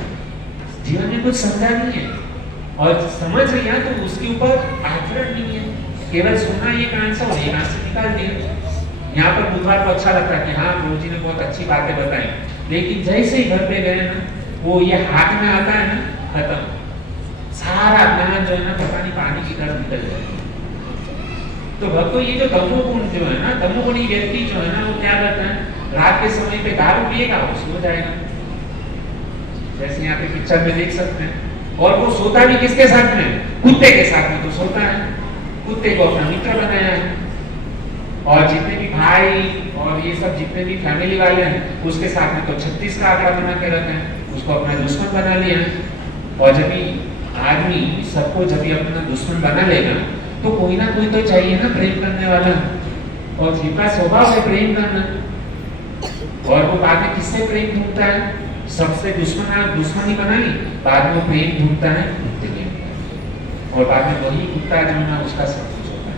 जीवन में कुछ समझा नहीं है और समझ लिया तो उसके ऊपर आचरण नहीं है, केवल सुना ये कान से और ये कान से निकाल दिया। यहाँ पर बुधवार को अच्छा लगता है कि हाँ गुरु जी ने बहुत अच्छी बातें बताई, लेकिन जैसे ही घर पे गए ना, वो ये हाथ में आता है ना, खत्म, सारा ज्ञान जो है ना पता नहीं पानी की तरह निकल जाए। तो भक्तों ये जो तमोगुण जो है ना, तमोगुणी व्यक्ति जो है ना वो क्या करता है, रात के समय पे दारू पिएगा वो सो जाएगा, जैसे यहाँ पे पिक्चर में देख सकते हैं। और वो सोता भी किसके साथ में? कुत्ते के साथ में तो सोता है, कुत्ते को अपना मित्र बनाया है। और जितने भी भाई और ये सब जितने भी फैमिली वाले हैं उसके साथ में तो 36 का आंकड़ा बना के रखे हैं, उसको अपना दुश्मन बना लिया है। और जब भी आदमी सबको जब भी अपना दुश्मन बना लेगा तो कोई ना कोई तो चाहिए ना प्रेम करने वाला, और जीव का स्वभाव है प्रेम करना। और वो बाद में किससे प्रेम ढूंढता है? सबसे दुश्मनी बनाई, बाद में प्रेम ढूंढता है कुत्ते में, और बाद में वही कुत्ता जो है उसका सब कुछ होता है।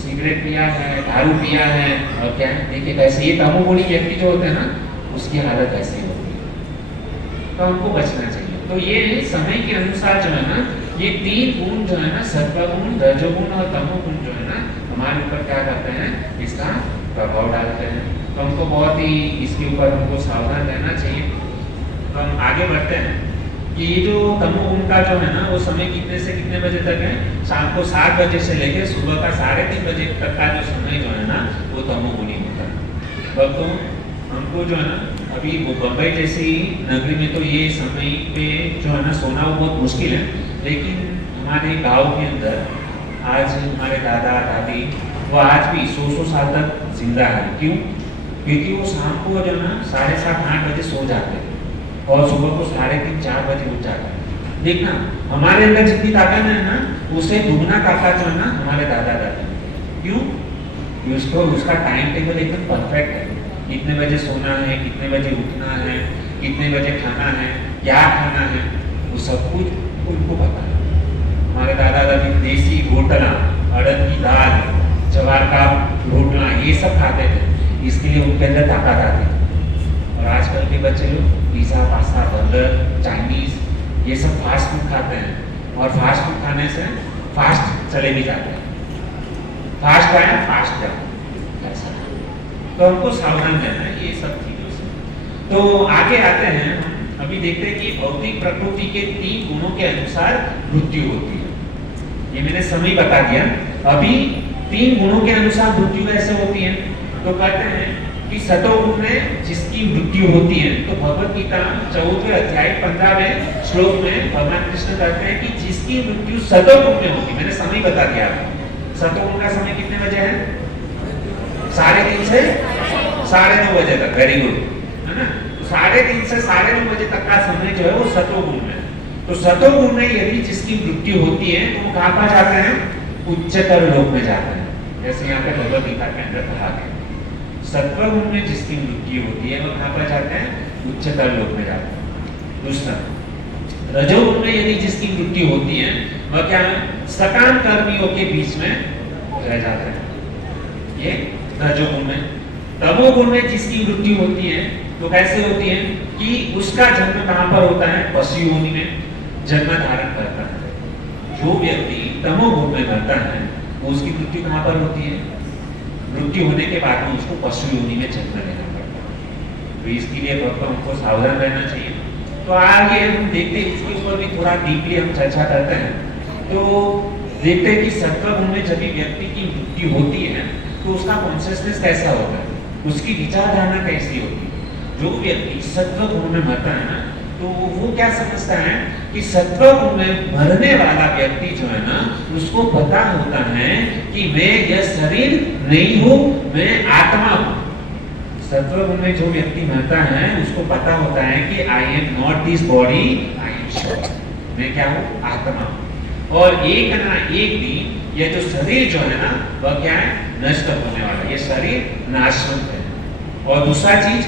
सिगरेट पिया है, दारू पिया है, और क्या है देखिए कैसे ये तमोगुणी व्यक्ति जो होते हैं ना उसकी हालत ऐसी होती है। तो हमको बचना चाहिए। तो ये समय के अनुसार जो है ना ये तीन गुण जो है ना, सत्वगुण रजोगुण और तमोगुण जो है ना हमारे ऊपर क्या करते हैं, इसका प्रभाव डालते हैं। तो हमको बहुत ही इसके ऊपर हमको सावधान रहना चाहिए। तो हम आगे बढ़ते हैं कि ये जो तमोगुण का जो है ना वो समय कितने से कितने बजे तक है? शाम को 7 बजे से लेकर सुबह का 3:30 बजे तक का जो समय जो है ना वो तमोगुणी होता है। तो हमको जो है ना अभी वो बम्बई जैसी नगरी में तो ये समय पे जो है ना सोना वो बहुत मुश्किल है, लेकिन हमारे गांव के अंदर आज हमारे दादा दादी वो आज भी 100 साल तक जिंदा है। क्यों? क्योंकि वो शाम को जो है ना 7:30-8 बजे सो जाते हैं और सुबह को 3:30-4 बजे उठ जाते हैं। देखना हमारे अंदर जितनी ताकत है ना उससे दुगना ताकत जो है ना हमारे दादा दादी। क्यों? उसको उसका टाइम टेबल एकदम परफेक्ट है, कितने बजे सोना है, कितने बजे उठना है, कितने बजे खाना है, क्या खाना है, वो सब कुछ उनको पता है। हमारे दादा दादी देसी रोटला, अड़द की दाल, ज्वार का रोटला ये सब खाते थे, इसके लिए उनके अंदर ताकत आती है। और आजकल के बच्चे लोग पिज़्ज़ा, पास्ता, बर्गर, चाइनीज़ ये सब फास्ट फूड खाते हैं, और फास्ट फूड खाने से फास्ट चले भी जाते हैं। फास्ट आया फास्ट जाओ, ऐसा। तो हमको सावधान रहना है ये सब चीज़ों से। तो आगे आते हैं, अभी देखते हैं कि भौतिक प्रकृति के 3 गुणों के अनुसार मृत्यु होती है। ये मैंने समय बता दिया। अभी 3 गुणों के अनुसार मृत्यु कैसे होती है? तो कहते हैं कि सतोगुण में जिसकी मृत्यु होती है, तो भगवत गीता 14वें अध्याय 15वें श्लोक में भगवान कृष्ण कहते हैं कि जिसकी मृत्यु सतोगुण में होती, मैंने समय बता दिया आपको। सतोगुण का समय कितने बजे है? 3:30 से 9:30 बजे तक। वेरी गुड, है ना? 3:30 से 9:30 बजे तक का समय जो है वो सतोगुण में। तो सतोगुण में यदि जिसकी मृत्यु होती है तो वो कहाँ पर जाते हैं? उच्चतर लोक में जाते हैं। जैसे यहाँ पे भगवत गीता के अंदर कहा गया, सत्वगुण में जिसकी मृत्यु होती है वो कहाँ पर जाते हैं? उच्चतर लोक में जाते हैं। दूसरा, रजोगुण में यदि जिसकी मृत्यु होती है वह क्या है? सकाम कर्मियों के बीच में रह जाते हैं, ये रजोगुण में। तमोगुण में जिसकी मृत्यु होती है तो कैसे होती है कि उसका जन्म कहाँ पर होता है? पशु योनि में जन्म धारण करता है। जो व्यक्ति तमोगुण में मरता है उसकी मृत्यु कहाँ पर होती है? मृत्यु होने के बाद में उसको पशु योनि में जन्म लेना पड़ता है। तो इसके लिए भक्तों हमको सावधान रहना चाहिए। तो आगे हम देखते हैं, इसके ऊपर भी थोड़ा डीपली हम चर्चा करते हैं। तो देखते हैं कि सत्वगुण में जब भी व्यक्ति की मृत्यु होती है तो उसका कॉन्शियसनेस कैसा होता है, उसकी विचारधारा कैसी होती है। जो व्यक्ति सत्वगुण में मरता है ना तो वो क्या समझता है कि सत्व गुण में मरने वाला व्यक्ति जो है ना, उसको पता होता है कि मैं यह शरीर नहीं हूं, मैं आत्मा हूं। सत्व गुण में जो व्यक्ति मरता है उसको पता होता है कि I am not this body, I am short, मैं क्या हूं, आत्मा हूं। और एक ना एक दिन ये जो शरीर जो है ना, वह क्या है, नष्ट होने वाला है, ये शरीर नाशवंत है। और दूसरा चीज,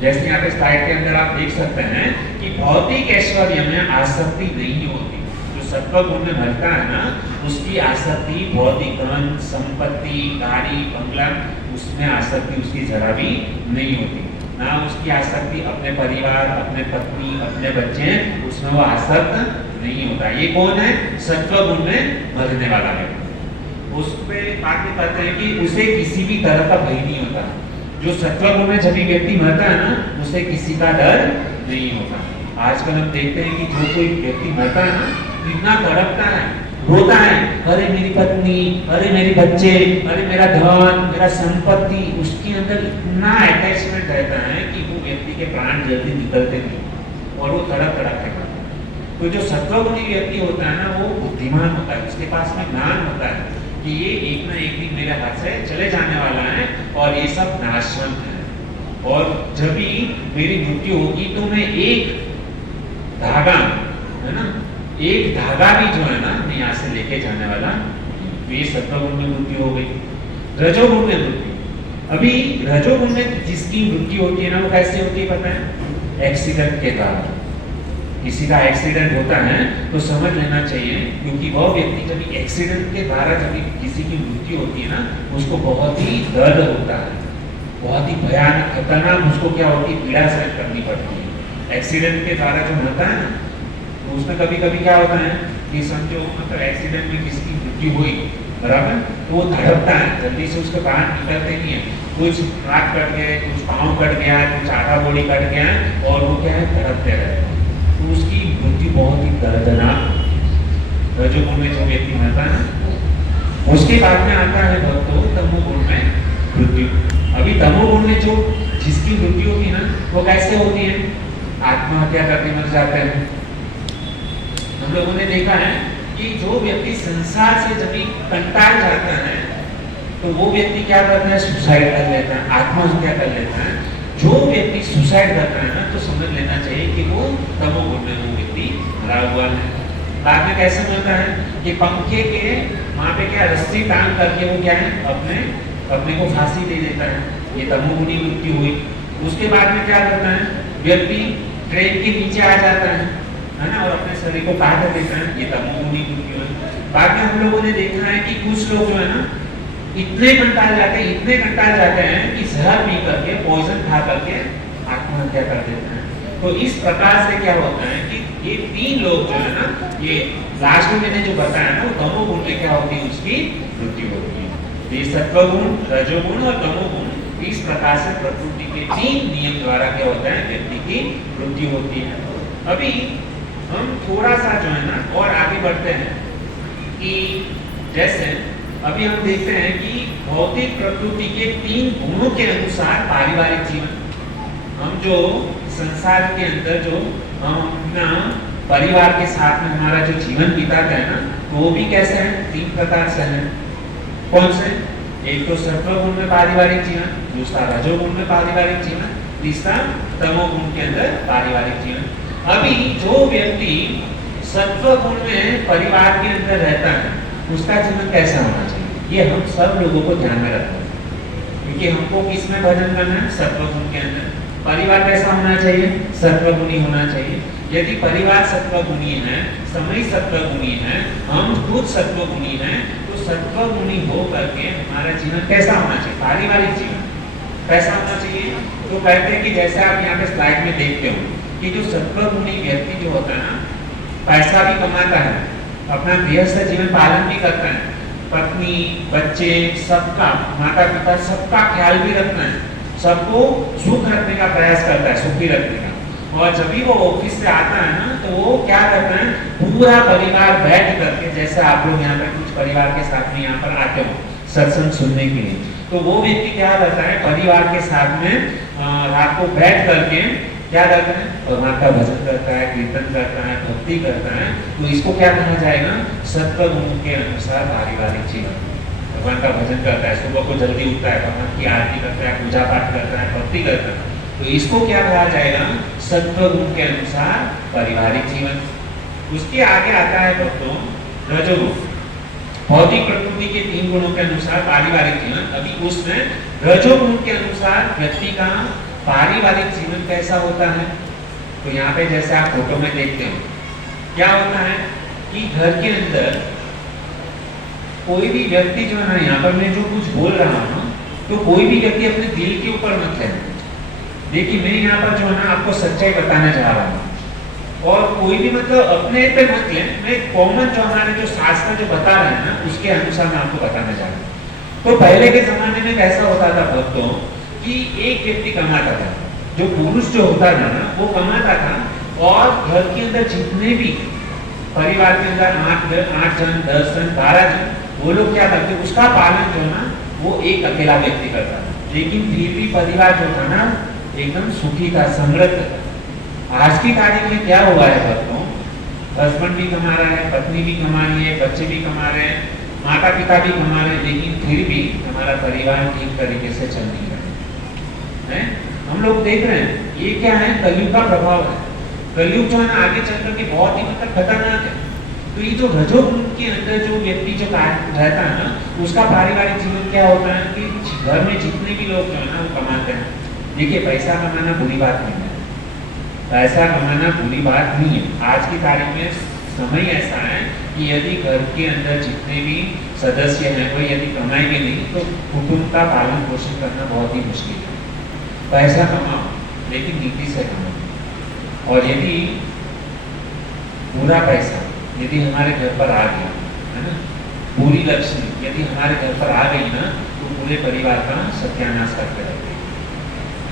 जैसे यहाँ पे स्लाइड के अंदर आप देख सकते हैं कि भौतिक ऐश्वर्य में आसक्ति नहीं होती। जो सत्व गुण में मरता है ना, उसकी आसक्ति भौतिक धन, संपत्ति, गाड़ी, बंगला, उसमें आसक्ति उसकी जरा भी नहीं होती। ना उसकी आसक्ति अपने परिवार, अपने पत्नी, अपने बच्चे, उसमें वो आसक्त नहीं होता। ये कौन है, सत्व गुण में मरने वाला है। उस पे बात करते हैं कि उसे किसी भी तरह का भय नहीं होता। जो सत्व गुण में जब व्यक्ति मरता है ना, उसे किसी का डर नहीं होता। आजकल हम देखते हैं कि जो कोई व्यक्ति मरता है ना, इतना तड़पता है, रोता है, अरे मेरी पत्नी, अरे मेरे बच्चे, अरे मेरा धन, मेरा संपत्ति, उसके अंदर इतना अटैचमेंट रहता है कि वो व्यक्ति के प्राण जल्दी निकलते नहीं और वो तड़प तड़प करता है। तो जो सत्वगुणी व्यक्ति होता है ना, वो बुद्धिमान होता है, उसके पास में ज्ञान होता है कि ये एक ना एक दिन मेरे हाथ से चले जाने वाला है और ये सब नाशवंत है। और जब भी मेरी मृत्यु होगी तो मैं एक धागा, है ना, एक धागा भी जो है ना, मैं यहाँ से लेके जाने वाला। ये सत्वगुण में मृत्यु हो गई। रजोगुण में मृत्यु, अभी रजोगुण में जिसकी मृत्यु होती है ना, वो कैसे होती है पता है, एक्सीडेंट के कारण। किसी का एक्सीडेंट होता है तो समझ लेना चाहिए, क्योंकि वह व्यक्ति जब एक्सीडेंट के द्वारा जब किसी की मृत्यु होती है ना, उसको बहुत ही दर्द होता है, बहुत ही भयानक खतरनाक उसको क्या होती है, पीड़ा सहन करनी पड़ती है। एक्सीडेंट के द्वारा जो होता है ना, तो उसमें कभी कभी क्या होता है कि समझो मतलब एक्सीडेंट में किसी की मृत्यु हुई, बराबर, तो वो धड़कता है, जल्दी से उसके प्राण निकलते नहीं है। कुछ हाथ कट गए, कुछ पाँव कट गया, कुछ आधा बॉडी कट गया, और वो क्या है, धड़कते रहते हैं। तो उसकी मृत्यु बहुत ही दर्दनाक। रजोगुण में जो व्यक्ति मरता है ना, उसके बाद में आता है भक्तों तमोगुण में मृत्यु। अभी तमोगुण में जो जिसकी मृत्यु होती है ना, वो कैसे होती है, आत्महत्या करके मर जाते हैं। हम लोगों ने देखा है कि जो व्यक्ति संसार से जब कंटाल जाता है तो वो व्यक्ति क्या करता है, सुसाइड कर लेता है, आत्महत्या कर लेता है। जो व्यक्ति सुसाइड करता है ना, तो समझ लेना चाहिए कि वो तमोगुण में वो व्यक्ति मरा हुआ है। बाद में कैसे मिलता है कि पंखे के वहाँ पे क्या रस्सी टांग करके वो क्या है, अपने को फांसी दे देता है, ये तमोगुणी मृत्यु हुई। उसके बाद में क्या करता है, व्यक्ति ट्रेन के नीचे आ जाता है ना, और अपने शरीर को काट देता है, ये तमोगुणी मृत्यु है। बाद में हम लोगों ने देखा है कि कुछ लोग जो है ना, इतने कंटाल जाते हैं कि जहर पी करके, पॉइजन खा करके आत्महत्या कर देते हैं। तो इस प्रकार से क्या होता है कि ये तीन लोग जो है ना, ये लास्ट में मैंने जो बताया ना, वो तमोगुण में क्या होती है, उसकी मृत्यु होती है। ये सत्वगुण, रजोगुण और तमोगुण, इस प्रकार से प्रकृति के तीन नियम द्वारा क्या होता है, व्यक्ति की मृत्यु होती है। अभी हम थोड़ा सा जो है ना और आगे बढ़ते हैं कि जैसे अभी हम देखते हैं कि भौतिक प्रकृति के तीन गुणों के अनुसार पारिवारिक जीवन, हम जो संसार के अंदर जो हम अपना परिवार के साथ में हमारा जो जीवन बिताते हैं ना, तो वो भी कैसे है, तीन प्रकार से है। कौन से, एक तो सत्वगुण में पारिवारिक जीवन, दूसरा रजोगुण में पारिवारिक जीवन, तीसरा तमोगुण के अंदर पारिवारिक जीवन। अभी जो व्यक्ति सत्वगुण में परिवार के अंदर रहता है, उसका जीवन कैसा होना चाहिए, ये हम सब लोगों को ध्यान में रखना है। क्योंकि हमको किस में भजन करना है, सत्वगुण के अंदर। परिवार कैसा होना चाहिए, सत्वगुणी होना चाहिए। यदि परिवार सत्वगुणी है, समय सत्वगुणी है, हम खुद सत्वगुणी हैं, तो सत्वगुणी हो करके हमारा जीवन कैसा होना चाहिए, पारिवारिक जीवन कैसा होना चाहिए। तो कहते हैं कि जैसे आप यहाँ पे स्लाइड में देखते हो कि जो सत्वगुणी व्यक्ति जो होता है ना, पैसा भी कमाता है, अपना गृहस्थ जीवन पालन भी करता है, पत्नी, बच्चे, सबका, माता पिता सबका ख्याल भी रखना है, सबको सुख रखने का प्रयास करता है, सुखी रखने का। और जब भी वो ऑफिस से आता है ना, तो वो क्या करता है, पूरा परिवार बैठ करके, जैसे आप लोग यहाँ पर कुछ परिवार के साथ में यहाँ पर आते हो सत्संग सुनने के लिए, तो वो व्यक्ति क्या करता है, परिवार के साथ में रात को बैठ करके क्या करता है? भगवान का भजन करता है, कीर्तन करता है, भक्ति करता है, तो इसको क्या कहा जाएगा? सत्व गुण के अनुसार पारिवारिक जीवन। भगवान का भजन करता है, सुबह को जल्दी उठता है, भगवान की आरती करता है, पूजा पाठ करता है, भक्ति करता है, तो इसको क्या कहा जाएगा? सत्व गुण के अनुसार पारिवारिक जीवन। उसके आगे आता है भक्तों रजोगुण। भौतिक प्रकृति के 3 गुणों के अनुसार पारिवारिक जीवन। अभी उसमें रजोगुण के अनुसार व्यक्ति का पारिवारिक जीवन कैसा होता है? तो यहाँ पे जैसे आप फोटो में देखते हो, क्या होता है कि घर के अंदर कोई भी व्यक्ति जो है ना, यहाँ पर मैं जो कुछ बोल रहा हूँ, तो कोई भी व्यक्ति अपने दिल के ऊपर मत ले। देखिए मैं यहाँ पर जो है ना आपको सच्चाई बताने जा रहा हूँ, और कोई भी मतलब अपने पे मत ले। मैं कॉमन जो हमारे जो शास्त्र जो बता रहे हैं ना, उसके अनुसार मैं आपको बताने जा रहा हूँ। तो पहले के जमाने में कैसा होता था भक्तों कि एक व्यक्ति कमाता था, जो पुरुष जो होता था ना वो कमाता था, और घर के अंदर जितने भी परिवार के अंदर 8 जन 10 जन 12 जन, वो लोग क्या करते, उसका पालन जो है ना वो एक अकेला व्यक्ति करता था। लेकिन फिर भी परिवार जो था ना एकदम सुखी था, समृद्ध था। आज की तारीख में क्या हुआ है भक्तों? हस्बैंड भी कमा रहा है, पत्नी भी कमा रही है, बच्चे भी कमा रहे हैं, माता पिता भी कमा रहे हैं, लेकिन फिर भी हमारा परिवार ठीक तरीके से चल नहीं रहा है। हम लोग देख रहे हैं ये क्या है? कलयुग का प्रभाव है। कलयुग जो है ना आगे चल करके बहुत ही मतलब खतरनाक है। तो ये जो रजोगुण के अंदर जो व्यक्ति जो रहता है ना, उसका पारिवारिक जीवन क्या होता है कि घर में जितने भी लोग जो है ना वो कमाते हैं। देखिए पैसा कमाना बुरी बात नहीं है, पैसा कमाना बुरी बात नहीं है। आज की तारीख में समय ऐसा है कि यदि घर के अंदर जितने भी सदस्य हैं वो यदि कमाएंगे नहीं तो कुटुंब का पालन पोषण करना बहुत ही मुश्किल है। पैसा कमाओ लेकिन नीति से कमाओ, और यदि पूरा पैसा यदि हमारे घर पर आ गया है ना, पूरी लक्ष्मी यदि हमारे घर पर आ गई ना, तो पूरे परिवार का सत्यानाश करके रख देगी।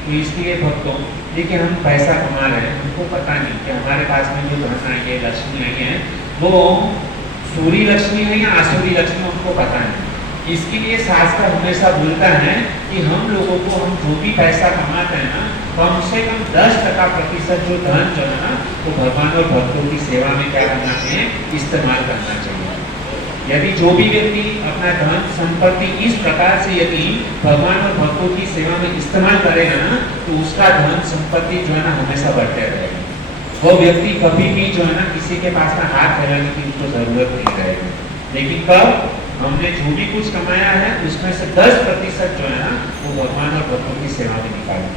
तो इसलिए भक्तों देखिए हम पैसा कमा रहे हैं, हमको पता नहीं कि हमारे पास में जो धन आई है, लक्ष्मी आई है, वो सूरी लक्ष्मी है या आसुरी लक्ष्मी, हमको पता नहीं। इसके लिए शास्त्र हमेशा बोलता है कि हम लोगों को हम जो भी पैसा कमाते हैं ना, कम से कम 10% जो धन जो है ना तो भगवान और भक्तों की सेवा में क्या करना चाहिए? इस्तेमाल करना चाहिए। यदि जो भी व्यक्ति अपना धन संपत्ति इस प्रकार से यदि भगवान और भक्तों की सेवा में इस्तेमाल करेगा ना, तो उसका धन संपत्ति जो है ना हमेशा बढ़ते रहेगा। वो व्यक्ति कभी भी जो है ना किसी के पास में हाथ फैलाने की उसको जरूरत नहीं रहेगी। लेकिन कब हमने जो भी कुछ कमाया है उसमें से 10% जो है ना वो भगवान और भक्तों की सेवा में निकालें।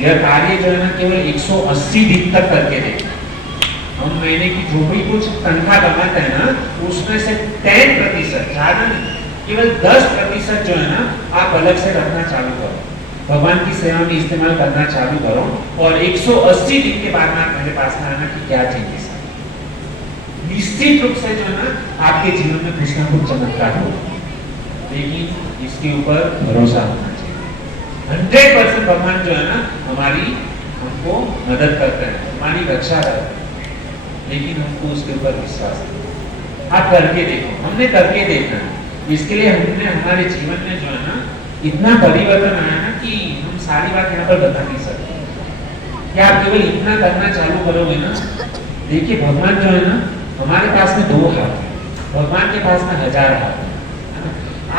यह कार्य जो है ना केवल 180 दिन तक करके देखें। हम महीने की जो भी कुछ तनख्वाह कमाते हैं ना उसमें से 10%, ज्यादा नहीं, केवल 10% जो है ना आप अलग से रखना चालू करो, भगवान की सेवा में इस्तेमाल करना चालू करो, और 180 दिन के बाद में आप मेरे पास में आना कि क्या चाहिए सर। निश्चित रूप से जो है ना आपके जीवन में कुछ ना कुछ चमत्कार होगा, लेकिन इसके ऊपर भरोसा होना चाहिए। 100% भगवान जो है ना हमको मदद करते हैं, हमारी रक्षा करते हैं, लेकिन हमको उसके ऊपर विश्वास नहीं। आप करके देखो, हमने करके देखा, इसके लिए हमने हमारे जीवन में जो है ना इतना परिवर्तन आया ना कि हम सारी बात यहाँ पर बता नहीं सकते। क्या आप केवल इतना करना चालू करोगे ना, देखिए भगवान जो है ना हमारे पास में 2 हाथ है, भगवान के पास में 1000 हाथ है।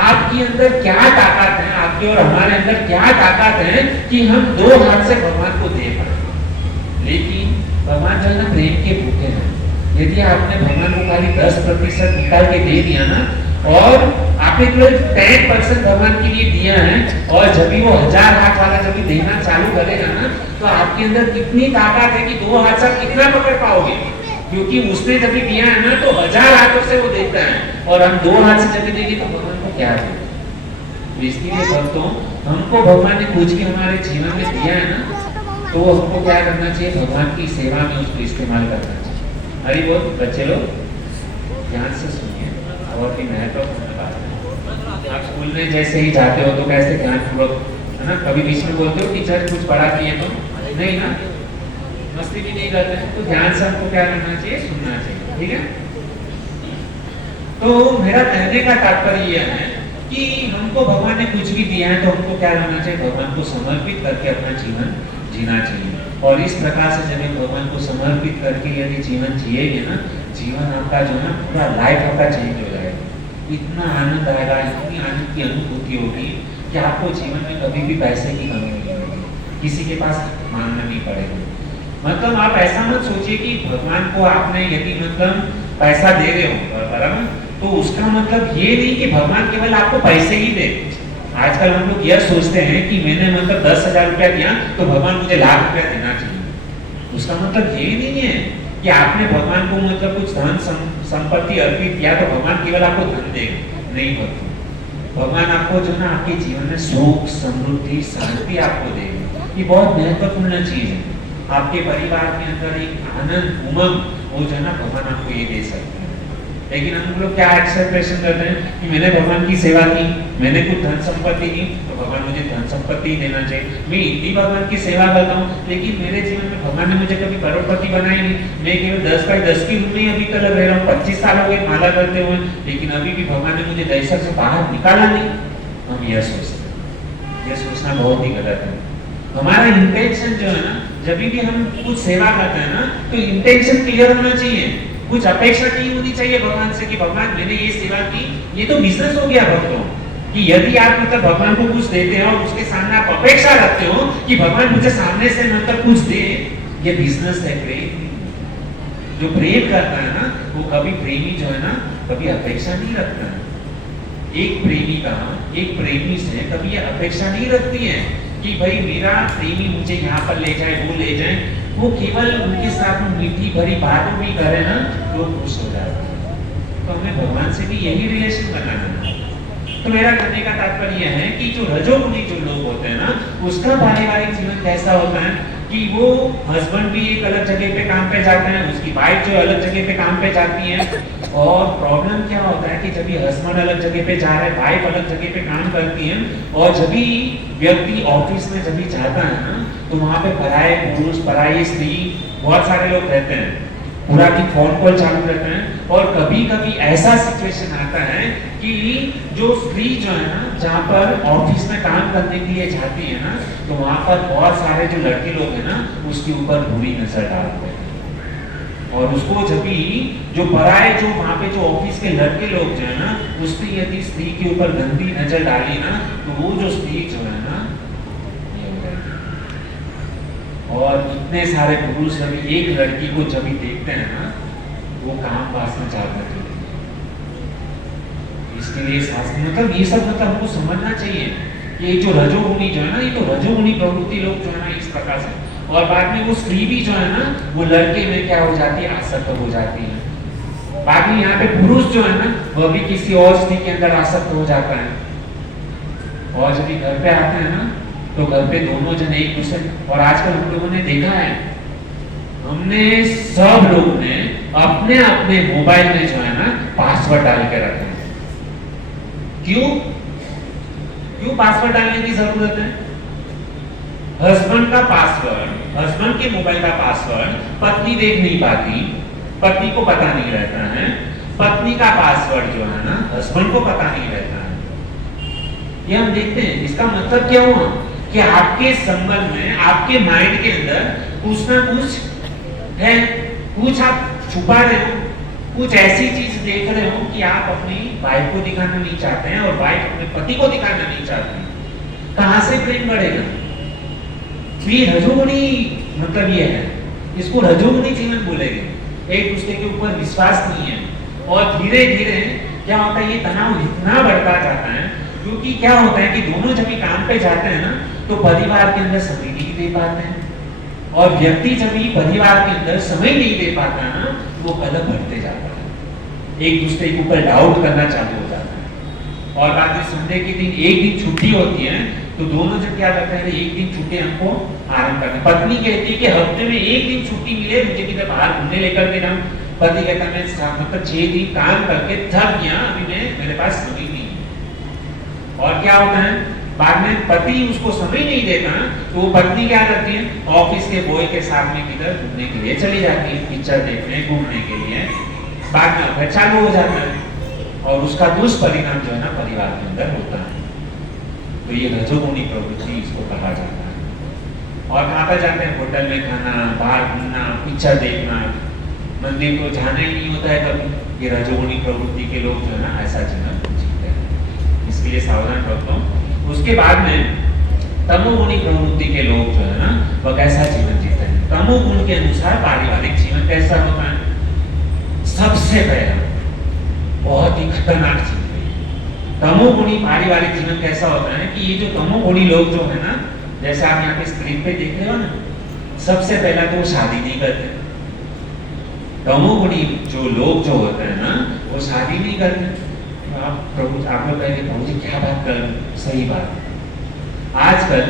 आपके अंदर क्या ताकत है, आपके और हमारे अंदर क्या ताकत है कि हम 2 हाथ से भगवान को दे पाए। लेकिन भगवान जो है ना प्रेम के भूखे हैं। यदि आपने भगवान को खाली 10% निकाल के दे दिया ना, और आपने केवल 10% भगवान के लिए दिया है, और जब भी वो 1000 हाथ वाला जब भी देना चालू करेगा ना, तो आपके अंदर कितनी ताकत है कि 2 हाथ से कितना पकड़ पाओगे, क्योंकि उसने जब भी दिया है ना तो 1000 हाथों से वो देता है, और हम 2 हाथ से जब देंगे तो भगवान को क्या देंगे। तो इसलिए भक्तों हमको भगवान ने कुछ भी हमारे जीवन में दिया है ना, तो हमको क्या करना चाहिए? भगवान की सेवा में उसको इस्तेमाल करना चाहिए। हरी बोल बच्चे लोग ध्यान से सुनिए, और भी महत्वपूर्ण बात है। आप स्कूल में जैसे ही जाते हो तो कैसे ध्यानपूर्वक है ना, कभी बीच में बोलते हो टीचर कुछ पढ़ा दिए तो नहीं ना, मस्ती भी नहीं करते हैं, तो ध्यान से हमको क्या करना चाहिए? सुनना चाहिए, ठीक है। तो मेरा कहने का तात्पर्य यह है कि हमको भगवान ने कुछ भी दिया है तो हमको क्या करना चाहिए? भगवान को समर्पित करके अपना जीवन जीना चाहिए। और इस प्रकार से जब एक भगवान को समर्पित करके यदि जीवन जिएंगे ना, जीवन आपका जो है पूरा लाइफ आपका चेंज हो जाएगा। इतना आनंद आएगा, इतनी आनंद की अनुभूति होगी कि आपको जीवन में कभी भी पैसे की कमी नहीं होगी, किसी के पास मांगना नहीं पड़ेगा। मतलब आप ऐसा मत सोचिए कि भगवान को आपने यदि मतलब पैसा दे रहे हो बराबर, तो उसका मतलब ये नहीं कि भगवान केवल आपको पैसे ही दे। आजकल हम लोग यह सोचते हैं कि मैंने मतलब 10,000 रुपया दिया तो भगवान मुझे लाख रुपया देना चाहिए। उसका मतलब ये नहीं है कि आपने भगवान को मतलब कुछ धन संपत्ति अर्पित किया तो भगवान केवल आपको धन देगा, नहीं भगवान। भगवान आपको जो ना आपके जीवन में सुख, समृद्धि, शांति आपको देगा। ये बहुत महत्वपूर्ण चीज है। आपके परिवार के अंदर एक आनंद, उमंग, वो जो ना भगवान आपको ये दे सकते हैं। लेकिन हम लोग क्या एक्सपेक्टेशन करते हैं कि मैंने भगवान की सेवा की, मैंने कुछ धन संपत्ति की तो भगवान मुझे धन संपत्ति देना चाहिए। मैं इतनी भगवान की सेवा करता हूँ लेकिन मेरे जीवन में भगवान ने मुझे कभी करोड़पति बनाई नहीं। मैं केवल 10 बाई 10 की रूम में अभी तक रह रहा हूँ, 25 साल हो गए माला करते हुए, लेकिन अभी भी भगवान ने मुझे दहशत से बाहर निकाला नहीं। हम यह सोचते हैं, यह सोचना बहुत ही गलत है। हमारा इंटेंशन जो है ना, जब भी हम कुछ सेवा करते हैं ना, तो इंटेंशन क्लियर होना चाहिए। कुछ अपेक्षा नहीं होनी चाहिए भगवान से कि भगवान मैंने ये सेवा की। ये तो बिजनेस हो गया भक्तों, कि यदि आप मतलब भगवान को कुछ देते हो और उसके सामने आप अपेक्षा रखते हो कि भगवान मुझे सामने से मतलब कुछ दे, ये बिजनेस है। प्रेम, जो प्रेम करता है ना, वो कभी प्रेमी जो है ना कभी अपेक्षा नहीं रखता है। एक प्रेमिका एक प्रेमी से कभी ये अपेक्षा नहीं रखती है कि भाई मेरा प्रेमी मुझे यहाँ पर ले जाए, वो ले जाए। वो केवल उनके साथ मीठी भरी बातों भी करे ना तो खुश हो जाता है। तो हमें भगवान से भी यही रिलेशन बनाना है। तो मेरा कहने का तात्पर्य है कि जो रजोगुणी जो लोग होते हैं ना, उसका पारिवारिक जीवन कैसा होता है कि वो हस्बैंड भी एक अलग जगह पे काम पे जाते हैं, उसकी वाइफ जो अलग जगह पे काम पे जाती है। और प्रॉब्लम क्या होता है कि जब ये हस्बैंड अलग जगह पे जा रहे हैं, वाइफ अलग जगह पे काम करती है, और जब भी व्यक्ति ऑफिस में जब भी जाता है ना, तो वहाँ पे पराये पुरुष, पराई स्त्री, बहुत सारे लोग रहते हैं, पूरा की फोन कॉल चालू रहते हैं। और कभी कभी ऐसा सिचुएशन आता है कि जो स्त्री जो है ना, जहाँ पर ऑफिस में काम करने के लिए जाती है ना, तो वहाँ पर बहुत सारे जो लड़के लोग हैं ना, उसके ऊपर बुरी नजर डालते हैं। और उसको जब भी जो पराये जो वहाँ पे जो ऑफिस के लड़के लोग जो है ना, उसने यदि स्त्री के ऊपर गंदी नजर डाली ना, तो वो जो स्त्री जो है ना, और इतने सारे पुरुष जब एक लड़की को जब भी देखते हैं ना, वो काम वासना चाहते हैं। इसके लिए शास्त्र मतलब ये सब मतलब हमको समझना चाहिए कि ये जो रजोगुणी जो है ना, ये तो रजोगुणी प्रवृत्ति लोग जो है ना इस प्रकार से। और बाद में वो स्त्री भी जो है ना, वो लड़के में क्या हो जाती है, आसक्त हो जाती है। बाद में यहाँ पे पुरुष जो है ना, वह भी किसी और स्त्री के अंदर आसक्त हो जाता है। और जब ये घर पे आते हैं ना, तो घर पे दोनों जन एक दूसरे, और आजकल हम लोगों ने देखा है, हमने सब लोग ने अपने अपने मोबाइल में जो है ना पासवर्ड डाल के रखे हैं। क्यों पासवर्ड डालने की जरूरत है? हस्बैंड का पासवर्ड, हस्बैंड के मोबाइल का पासवर्ड पत्नी देख नहीं पाती, पत्नी को पता नहीं रहता है। पत्नी का पासवर्ड जो है ना, हस्बैंड को पता नहीं रहता है। ये हम देखते हैं। इसका मतलब क्या हुआ कि आपके संबंध में, आपके माइंड के अंदर कुछ ना कुछ है, कुछ आप छुपा रहे हो, कुछ ऐसी चीज देख रहे हो कि आप अपनी वाइफ को दिखाना नहीं चाहते हैं और वाइफ अपने पति को दिखाना नहीं चाहती। कहां से प्रेम बढ़ेगा? ये रजोगुणी मतलब ये है, इसको रजोगुणी जीवन बोलेंगे। एक दूसरे के ऊपर विश्वास नहीं है, और धीरे धीरे क्या होता है, ये तनाव इतना बढ़ता जाता है। क्योंकि क्या होता है कि दोनों जब भी काम पे जाते हैं ना, तो परिवार के अंदर समय नहीं दे पाते हैं। और व्यक्ति जब भी परिवार के अंदर समय नहीं दे पाता ना, वो कदम बढ़ते जाता है, एक दूसरे के ऊपर डाउट करना चालू हो जाता है। और बाद में संडे के दिन एक दिन छुट्टी होती है, तो दोनों जब क्या करते हैं, एक दिन छुट्टी हमको आराम करना। पत्नी कहती है कि हफ्ते में एक दिन छुट्टी मिले, मुझे किधर बाहर घूमने लेकर के जाऊं। पति कहता है मैं मतलब 6 दिन काम करके थक गया, अभी मेरे पास समय नहीं। और क्या होता है, बाद में पति उसको समय नहीं देता, तो वो पत्नी क्या करती है, ऑफिस के बॉय के साथ में किधर घूमने के लिए चली जाती है, पिक्चर देखने, घूमने के लिए। बाद में फिर चालू हो जाता है, और उसका दुष्परिणाम जो है ना परिवार के अंदर होता है। तो ये रजोगुणी प्रवृत्ति इसको कहा जाता है। और कहाँ पर जाते हैं? होटल में खाना, बाहर घूमना, पिक्चर देखना, मंदिर को जाना ही नहीं होता है कभी। ये रजोगुणी प्रवृत्ति के लोग जो है ना ऐसा जीवन जीते हैं, इसके लिए सावधान रखता हूँ। उसके बाद में तमोगुणी प्रवृत्ति के लोग जो है ना वह कैसा जीवन जीते हैं? तमोगुण के अनुसार पारिवारिक जीवन कैसा होता है? सबसे पहला बहुत ही खतरनाक चीज है, तमोगुणी पारिवारिक जीवन कैसा होता है कि ये जो तमोगुणी लोग जो है ना, जैसे आप यहाँ पे स्क्रीन पे देख रहे हो ना, सबसे पहला तो वो शादी नहीं करते। तमोगुणी जो लोग जो होते हैं ना वो शादी नहीं करते। आप लोग कहेंगे प्रभु जी क्या बात कर रहे हैं? सही बात। आजकल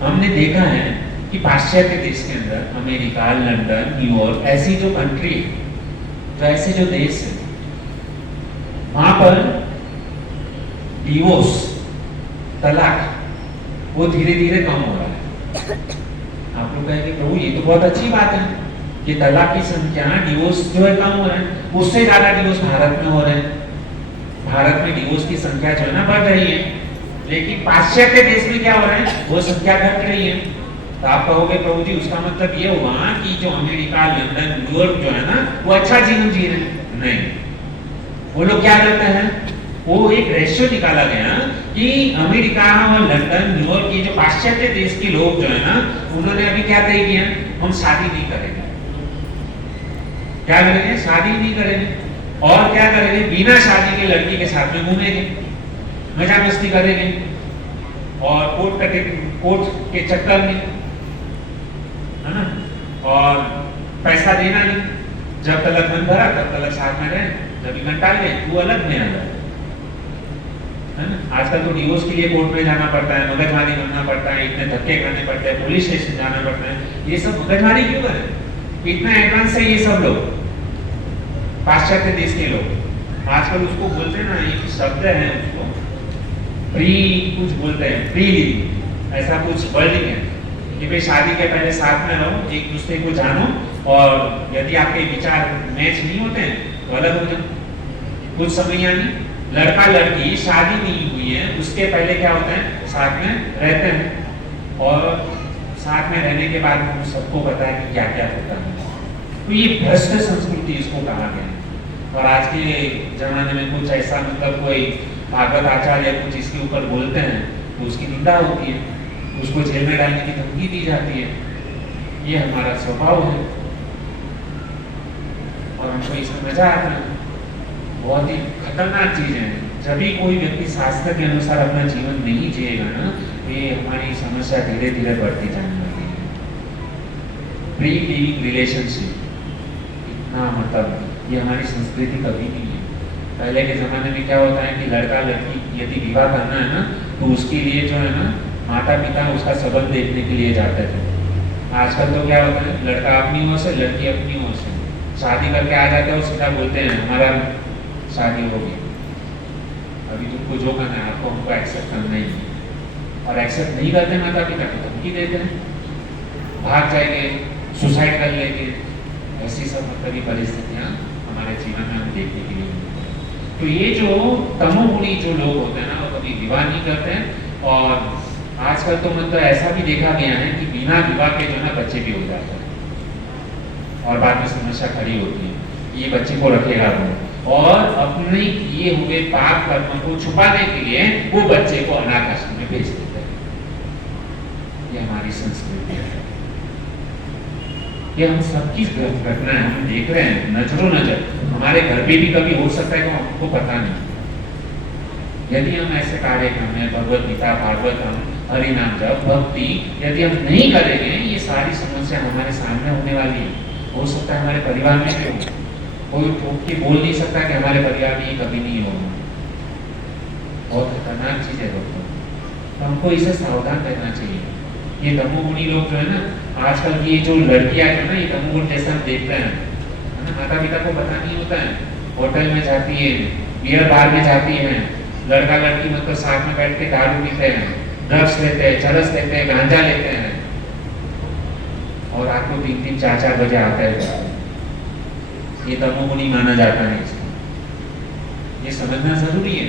हमने देखा है कि पाश्चात्य देश के अंदर, अमेरिका, लंदन, न्यूयॉर्क, ऐसी जो कंट्री, जो ऐसे जो देश है, वहां पर डिवोर्स, तलाक, वो धीरे धीरे कम हो रहा है। आप लोग कहेंगे प्रभु ये तो बहुत अच्छी बात है कि तलाक की संख्या, डिवोर्स जो है कम हो रहा है। उससे ज्यादा डिवोर्स भारत में हो रहे हैं। भारत में डिवोर्स की संख्या जो है ना बढ़ रही है, लेकिन पाश्चात्य देश में क्या हो रहा है? वो संख्या घट रही है। तो आप कहोगे प्रभु जी उसका मतलब ये हुआ कि जो अमेरिका, लंदन, न्यूयॉर्क जो है ना वो अच्छा जीवन जी रहे हैं? नहीं, वो लोग क्या करते हैं? वो एक रेशियो निकाला गया कि अमेरिका और लंदन, न्यूयॉर्क, ये जो पाश्चात्य देश के लोग जो है ना, उन्होंने अभी क्या तय किया? हम शादी नहीं करेंगे। क्या करेंगे? शादी नहीं करेंगे। और क्या करेंगे? बिना शादी के लड़की के साथ में घूमेंगे, मजा मस्ती करेंगे, और कोर्ट के चक्कर में, है ना, और पैसा देना नहीं, जब तक मन भरा तब तक साथ में रहे, जब घंटा ले तू अलग में आ जाए, है ना। आजकल तो डिवोर्स के लिए कोर्ट में जाना पड़ता है, मगजमारी करना पड़ता है, इतने धक्के खाने पड़ते हैं, पुलिस स्टेशन जाना पड़ता है। ये सब मगजमारी क्यों करें? इतना एडवांस है ये सब लोग, पाश्चात्य देश के लोग। आजकल उसको बोलते हैं ना, एक शब्द है उसको प्री कुछ बोलते हैं, प्री लिविंग, ऐसा कुछ वर्डिंग है कि भाई शादी के पहले साथ में रहो, एक दूसरे को जानो, और यदि आपके विचार मैच नहीं होते हैं तो अलग हो जाओ। कुछ समय यानी लड़का लड़की शादी नहीं हुई है उसके पहले क्या होता है? साथ में रहते हैं, और साथ में रहने के बाद हम सबको पता है कि क्या क्या होता है। तो ये भ्रष्ट संस्कृति इसको कहा गया है। और आज के जमाने में कुछ ऐसा, मतलब कोई भागवत आचार्य कुछ इसके ऊपर बोलते हैं तो उसकी निंदा होती है, उसको जेल में डालने की धमकी दी जाती है। ये हमारा स्वभाव है और हमको इसमें मजा आता है। बहुत ही खतरनाक चीज है। जब भी कोई व्यक्ति शास्त्र के अनुसार अपना जीवन नहीं जिएगा ना, ये हमारी समस्या धीरे धीरे बढ़ती जाने लगी है। प्री लिविंग रिलेशनशिप, इतना मतलब ये हमारी संस्कृति कभी नहीं है। पहले के जमाने में क्या होता है कि लड़का लड़की यदि विवाह करना है ना, तो उसके लिए जो है ना माता पिता उसका संबंध देखने के लिए जाते थे। आजकल तो क्या होता है, लड़का अपनी ओर से, लड़की अपनी ओर से शादी करके आ जाते हैं और सीधा बोलते हैं हमारा शादी हो गई, अभी तुमको जो करना है आपको हमको एक्सेप्ट करना ही है। और एक्सेप्ट नहीं करते माता पिता को धमकी देते हैं, भाग जाएंगे, सुसाइड कर लेंगे। ऐसी सब मतलब परिस्थितियाँ हमारे जीवन में हम देखने के लिए मिलती हैं। तो ये जो तमोगुणी जो लोग होते हैं ना, वो कभी विवाह नहीं करते हैं। और आजकल तो मतलब ऐसा भी देखा गया है कि बिना विवाह के जो है ना बच्चे भी हो जाते हैं, और बाद में समस्या खड़ी होती है, ये बच्चे को रखेगा वो, और अपने किए हुए पाप कर्मों को छुपाने के लिए वो बच्चे को अनाथ आश्रम में भेज देते हैं। ये हमारी संस्कृति है, ये हम सबकी घटना है, हम देख रहे हैं नजरों नजर। हमारे घर पे भी कभी हो सकता है तो हमको पता नहीं। यदि हम ऐसे कार्यक्रम में भगवत गीता, भागवतम, हरि नाम जप, भक्ति यदि हम नहीं करेंगे, ये सारी समस्या हमारे सामने होने वाली है। हो सकता है हमारे परिवार में भी हो, कोई ठोक के बोल नहीं सकता कि हमारे परिवार में ये कभी नहीं होगा। बहुत खतरनाक चीज है दोस्तों, तो हमको इसे सावधान रहना चाहिए। ये तमोगुणी लोग जो है ना, आजकल की ये जो लड़कियां जो है ना, ये तमोगुण जैसा हम देखते हैं, है ना, माता पिता को पता नहीं होता है, होटल में जाती है, बियर बार में जाती है, लड़का लड़की मतलब साथ में बैठ के दारू पीते हैं, ड्रग्स लेते हैं, चरस लेते हैं, गांजा लेते हैं, और रात को 3-3, 4-4 बजे आता है। ये तमोगुणी माना जाता है इसको, ये समझना जरूरी है।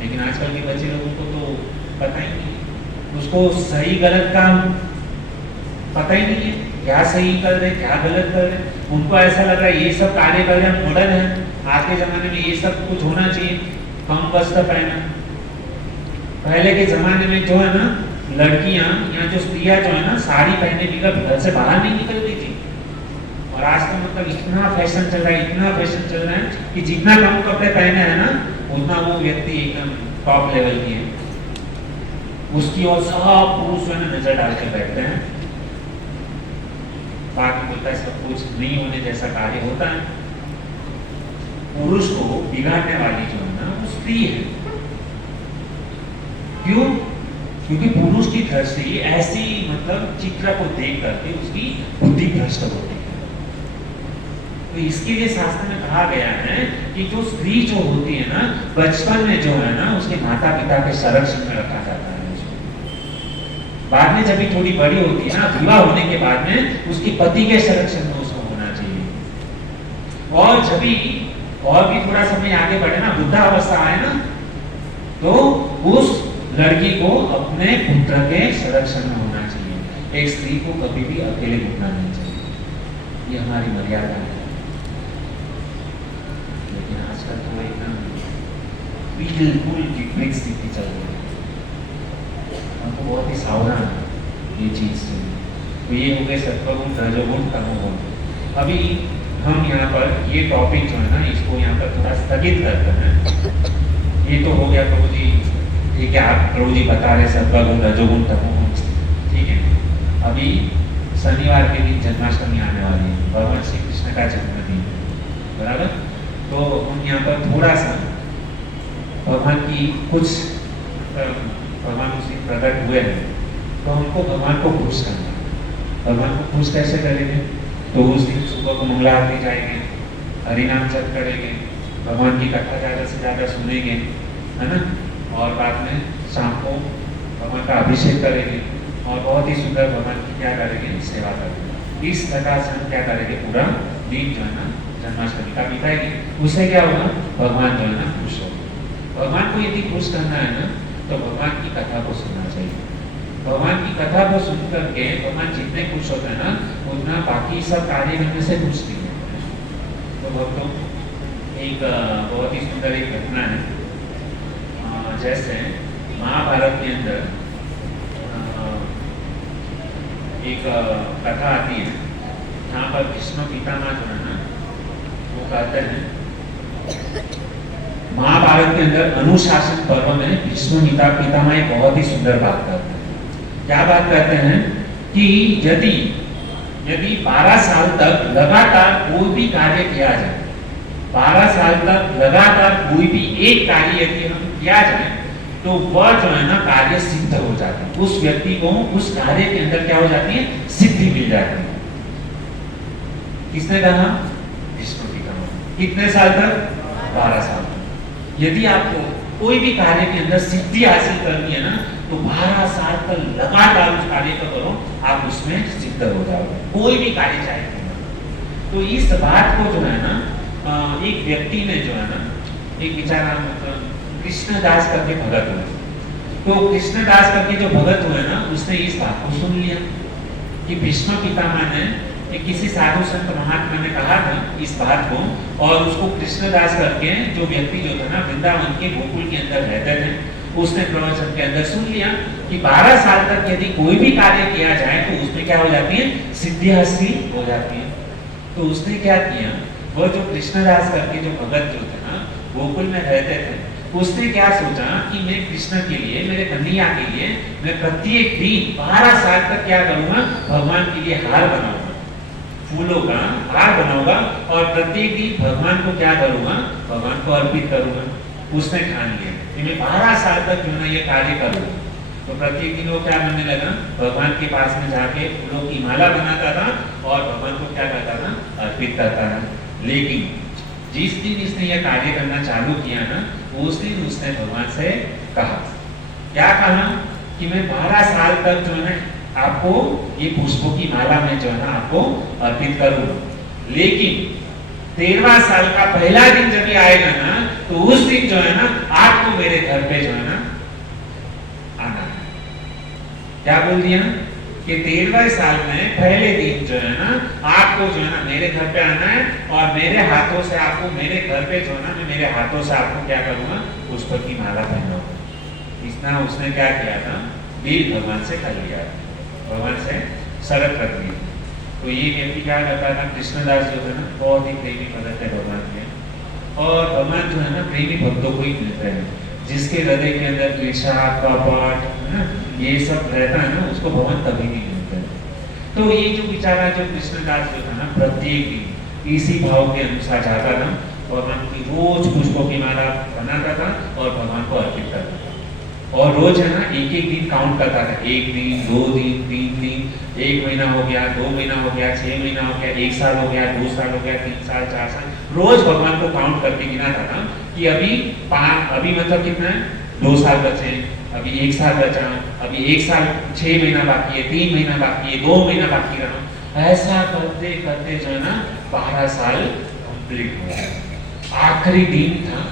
लेकिन आजकल के बच्चे लोगों को तो पता ही नहीं, उसको सही गलत का पता ही नहीं है क्या सही कर रहे क्या गलत कर रहे। उनको ऐसा लग रहा है ये सब कार्य कर रहे हैं, मॉडर्न है, आज के जमाने में ये सब कुछ होना चाहिए, कम वस्त्र पहना। पहले के जमाने में जो है ना लड़कियां या जो स्त्रियां जो है ना साड़ी पहने बिना घर से बाहर नहीं निकलती थी। और आज तो मतलब इतना फैशन चल रहा है, इतना फैशन चल रहा है कि जितना कम कपड़े पहने हैं ना उतना वो व्यक्ति एकदम टॉप लेवल की है, उसकी और सब पुरुष जो है ना नजर डाल के बैठते हैं। बाकी बोलता है सब कुछ नहीं होने जैसा कार्य होता है। पुरुष को बिगाड़ने वाली जो है ना वो स्त्री है। क्यों? क्योंकि पुरुष की दृष्टि ऐसी मतलब चित्र को देख करके उसकी बुद्धि भ्रष्ट होती है। तो इसके लिए शास्त्र में कहा गया है कि जो स्त्री जो होती है ना बचपन में जो है ना उसके माता पिता के संरक्षण में रखा जाता है। बाद में जब भी थोड़ी बड़ी होती है ना विवाह होने के बाद में उसके पति के संरक्षण में उसको होना चाहिए। और जब भी और भी थोड़ा समय आगे बढ़े ना वृद्धावस्था आए ना तो उस लड़की को अपने पुत्र के संरक्षण में होना चाहिए। एक स्त्री को कभी भी अकेले घूमना नहीं चाहिए, ये हमारी मर्यादा है। लेकिन आजकल तो एकदम बिल्कुल विपरीत स्थिति चल रही है, हमको बहुत ही सावधान है ये चीज से। तो ये हो गए सत्वगुण रजोगुण तमोगुण। अभी हम यहाँ पर ये टॉपिक जो है ना इसको यहाँ पर थोड़ा स्थगित करते हैं। ये तो हो गया प्रभु जी, ठीक है, आप प्रभु जी बता रहे सत्वगुण रजोगुण तमोगुण, ठीक है। अभी शनिवार के दिन जन्माष्टमी आने वाली है, भगवान श्री कृष्ण का जन्मदिन, बराबर। तो हम यहाँ पर थोड़ा सा भगवान की कुछ भगवान उसी प्रकट हुए हैं तो हमको भगवान को खुश करना है। भगवान को खुश कैसे करेंगे? तो उस दिन सुबह को मंगला आरती जाएंगे, हरिनाम जप करेंगे, भगवान की कथा ज़्यादा से ज़्यादा सुनेंगे, है ना। और बाद में शाम को भगवान का अभिषेक करेंगे और बहुत ही सुंदर भगवान की क्या करेंगे सेवा करेंगे। इस प्रकार से हम क्या करेंगे पूरा दिन जो है ना जन्माष्टमी का बिताएंगे। उससे क्या होगा? भगवान जो है ना खुश होगा। भगवान को यदि खुश करना है ना तो भगवान की कथा को सुनना चाहिए। भगवान की कथा को सुन करके भगवान जितने खुश होते हैं ना उतना बाकी सब कार्य करने से खुश नहीं होते। तो भक्तों एक बहुत ही सुंदर एक घटना है। जैसे महाभारत के अंदर एक कथा आती है जहाँ पर भीष्म पितामह जो है ना वो कहते हैं, महाभारत के अंदर अनुशासन पर्व में भीष्म पितामह एक बहुत ही सुंदर बात करते हैं। क्या बात करते हैं कि यदि 12 साल तक लगातार कोई भी कार्य किया जाए, 12 साल तक लगातार कोई भी एक कार्य यदि हम किया जाए तो वह जो है ना कार्य सिद्ध हो जाता है। उस व्यक्ति को उस कार्य के अंदर क्या हो जाती है? सिद्धि मिल जाती है। किसने कहा? भीष्म पितामह। कितने साल तक? 12 साल तक। यदि आपको कोई भी कार्य के अंदर सिद्धि हासिल करनी है ना तो 12 साल तक लगातार उस कार्य को करो, आप उसमें सिद्ध हो जाओगे, कोई भी कार्य चाहे। तो इस बात को जो है ना एक व्यक्ति ने जो है ना एक बेचारा मतलब कृष्णदास करके भगत हुए। तो कृष्णदास करके जो भगत हुए ना उसने इस बात को सुन लिया कि भीष्म पितामह ने किसी साधु संत महात्मा ने कहा था इस बात को, और उसको कृष्णदास करके जो व्यक्ति जो था ना वृंदावन के गोकुल के अंदर रहते थे, उसने प्रवचन के अंदर सुन लिया कि 12 साल तक यदि कोई भी कार्य किया जाए तो उसमें क्या हो जाती है? सिद्धि हासिल हो जाती है। तो उसने क्या किया, वो जो कृष्णदास करके जो भगत जो थे ना गोकुल में रहते थे, उसने क्या सोचा कि मैं कृष्ण के लिए, मेरे कन्हैया के लिए मैं प्रत्येक दिन 12 साल तक क्या करूंगा? भगवान के लिए हार बनाऊंगा, फूलों का हार बनाऊंगा और प्रत्येक दिन भगवान को क्या करूंगा? भगवान को अर्पित करूंगा। उसने ठान लिया कि मैं 12 साल तक जो है ये कार्य करूंगा। तो प्रत्येक दिन वो क्या करने लगा? भगवान के पास में जाके फूलों की माला बनाता था और भगवान को क्या करता था? अर्पित करता था। लेकिन जिस दिन इसने यह कार्य करना चालू किया ना उस दिन उसने भगवान से कहा, क्या कहा? कि मैं 12 साल तक जो है ना आपको ये पुष्पों की माला में जो है ना आपको अर्पित करूंगा, लेकिन 13वां साल का पहला दिन जब ये आएगा ना तो उस दिन जो है ना आपको मेरे घर पे जो है ना आना है। क्या बोल दिया? कि 13वें साल में पहले दिन जो है ना आपको जो है ना मेरे घर पे आना है और मेरे हाथों से आपको मेरे घर पे जो है ना मैं मेरे हाथों से आपको क्या करूँगा, पुष्प की माला पहनाऊंगा। इतना उसने क्या किया था, डील भगवान से कर लिया, भगवान से शरत रख ली। तो ये व्यक्ति क्या करता था, कृष्णदास जो है ना बहुत ही प्रेमी भगत है भगवान के, और भगवान जो है ना प्रेमी भक्तों को ही मिलते हैं। जिसके हृदय के अंदर ईर्ष्या, कपट है ना ये सब रहता है ना, उसको भगवान कभी नहीं मिलते। तो ये जो बेचारा जो कृष्णदास जो था ना प्रत्येक दिन इसी भाव के अनुसार जाता था, भगवान की रोज पुष्पों की माला बनाता था और भगवान को अर्पित करता था। और रोज है ना एक एक दिन काउंट करता था, 1 दिन 2 दिन 3 दिन, 1 महीना हो गया, 2 महीना हो गया, 6 महीना हो गया, 1 साल हो गया, 2 साल हो गया, 3 साल 4 साल, रोज भगवान को काउंट करके गिनाता था कि अभी मतलब कितना है, 2 साल बचे, अभी 1 साल बचा, अभी 1 साल 6 महीना बाकी है, 3 महीना बाकी है, 2 महीना बाकी रहा। ऐसा करते करते जो है ना 12 साल कंप्लीट हो गया। आखिरी दिन था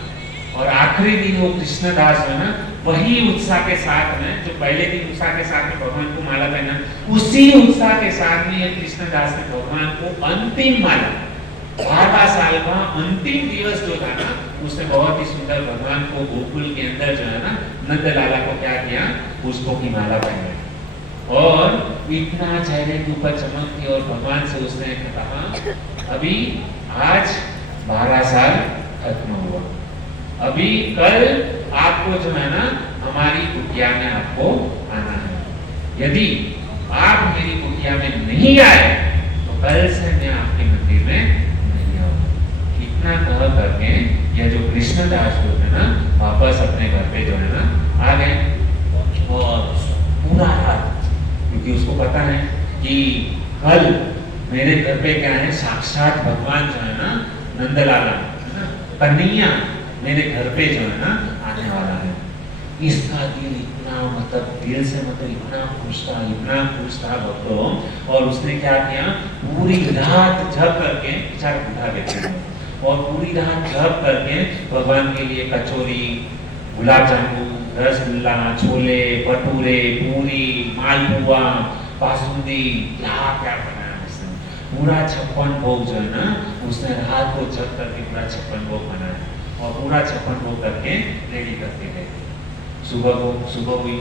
और आखिरी दिन वो कृष्णदास जो है ना वही उत्साह के साथ में, जो पहले दिन उत्साह के साथ में भगवान को माला पहना, उसी उत्साह के साथ में ये कृष्णदास ने भगवान को अंतिम माला, 12 साल का अंतिम दिवस जो था ना, उसने बहुत ही सुंदर भगवान को गोकुल के अंदर जो है ना नंदलाला को क्या किया, पुष्पों की माला पहनाई। और इतना चेहरे के ऊपर चमक थी और भगवान से उसने कहा अभी आज 12 साल खत्म हुआ, अभी कल आपको जो है ना हमारी कुटिया में आपको आना है, यदि आप मेरी कुटिया में नहीं आए तो कल से मैं आपके मंदिर में नहीं आऊंगा। इतना कह करके यह जो कृष्णदास जो है ना वापस अपने घर पे जो है ना आ गए। और पूरा रात, क्योंकि उसको पता है कि कल मेरे घर पे क्या है, साक्षात भगवान जो है ना नंदलाला है ना कन्हैया मेरे घर पे जो है ना आने वाला है। इसका दिल इतना मतलब दिल से मतलब इतना खुश था भक्तों। और उसने क्या किया, पूरी रात जप करके, बेचारा बूढ़ा व्यक्ति है, और पूरी रात जप करके भगवान के लिए कचौरी, गुलाब जामुन, रसगुल्ला, छोले भटूरे, पूरी, मालपुआ, बासुंदी, क्या क्या बनाया उसने। पूरा 56 भोग जो है ना उसने रात को जप करके पूरा 56 भोग बनाया और पूरा 56 भोग करके रेडी करके गए। सुबह हुई,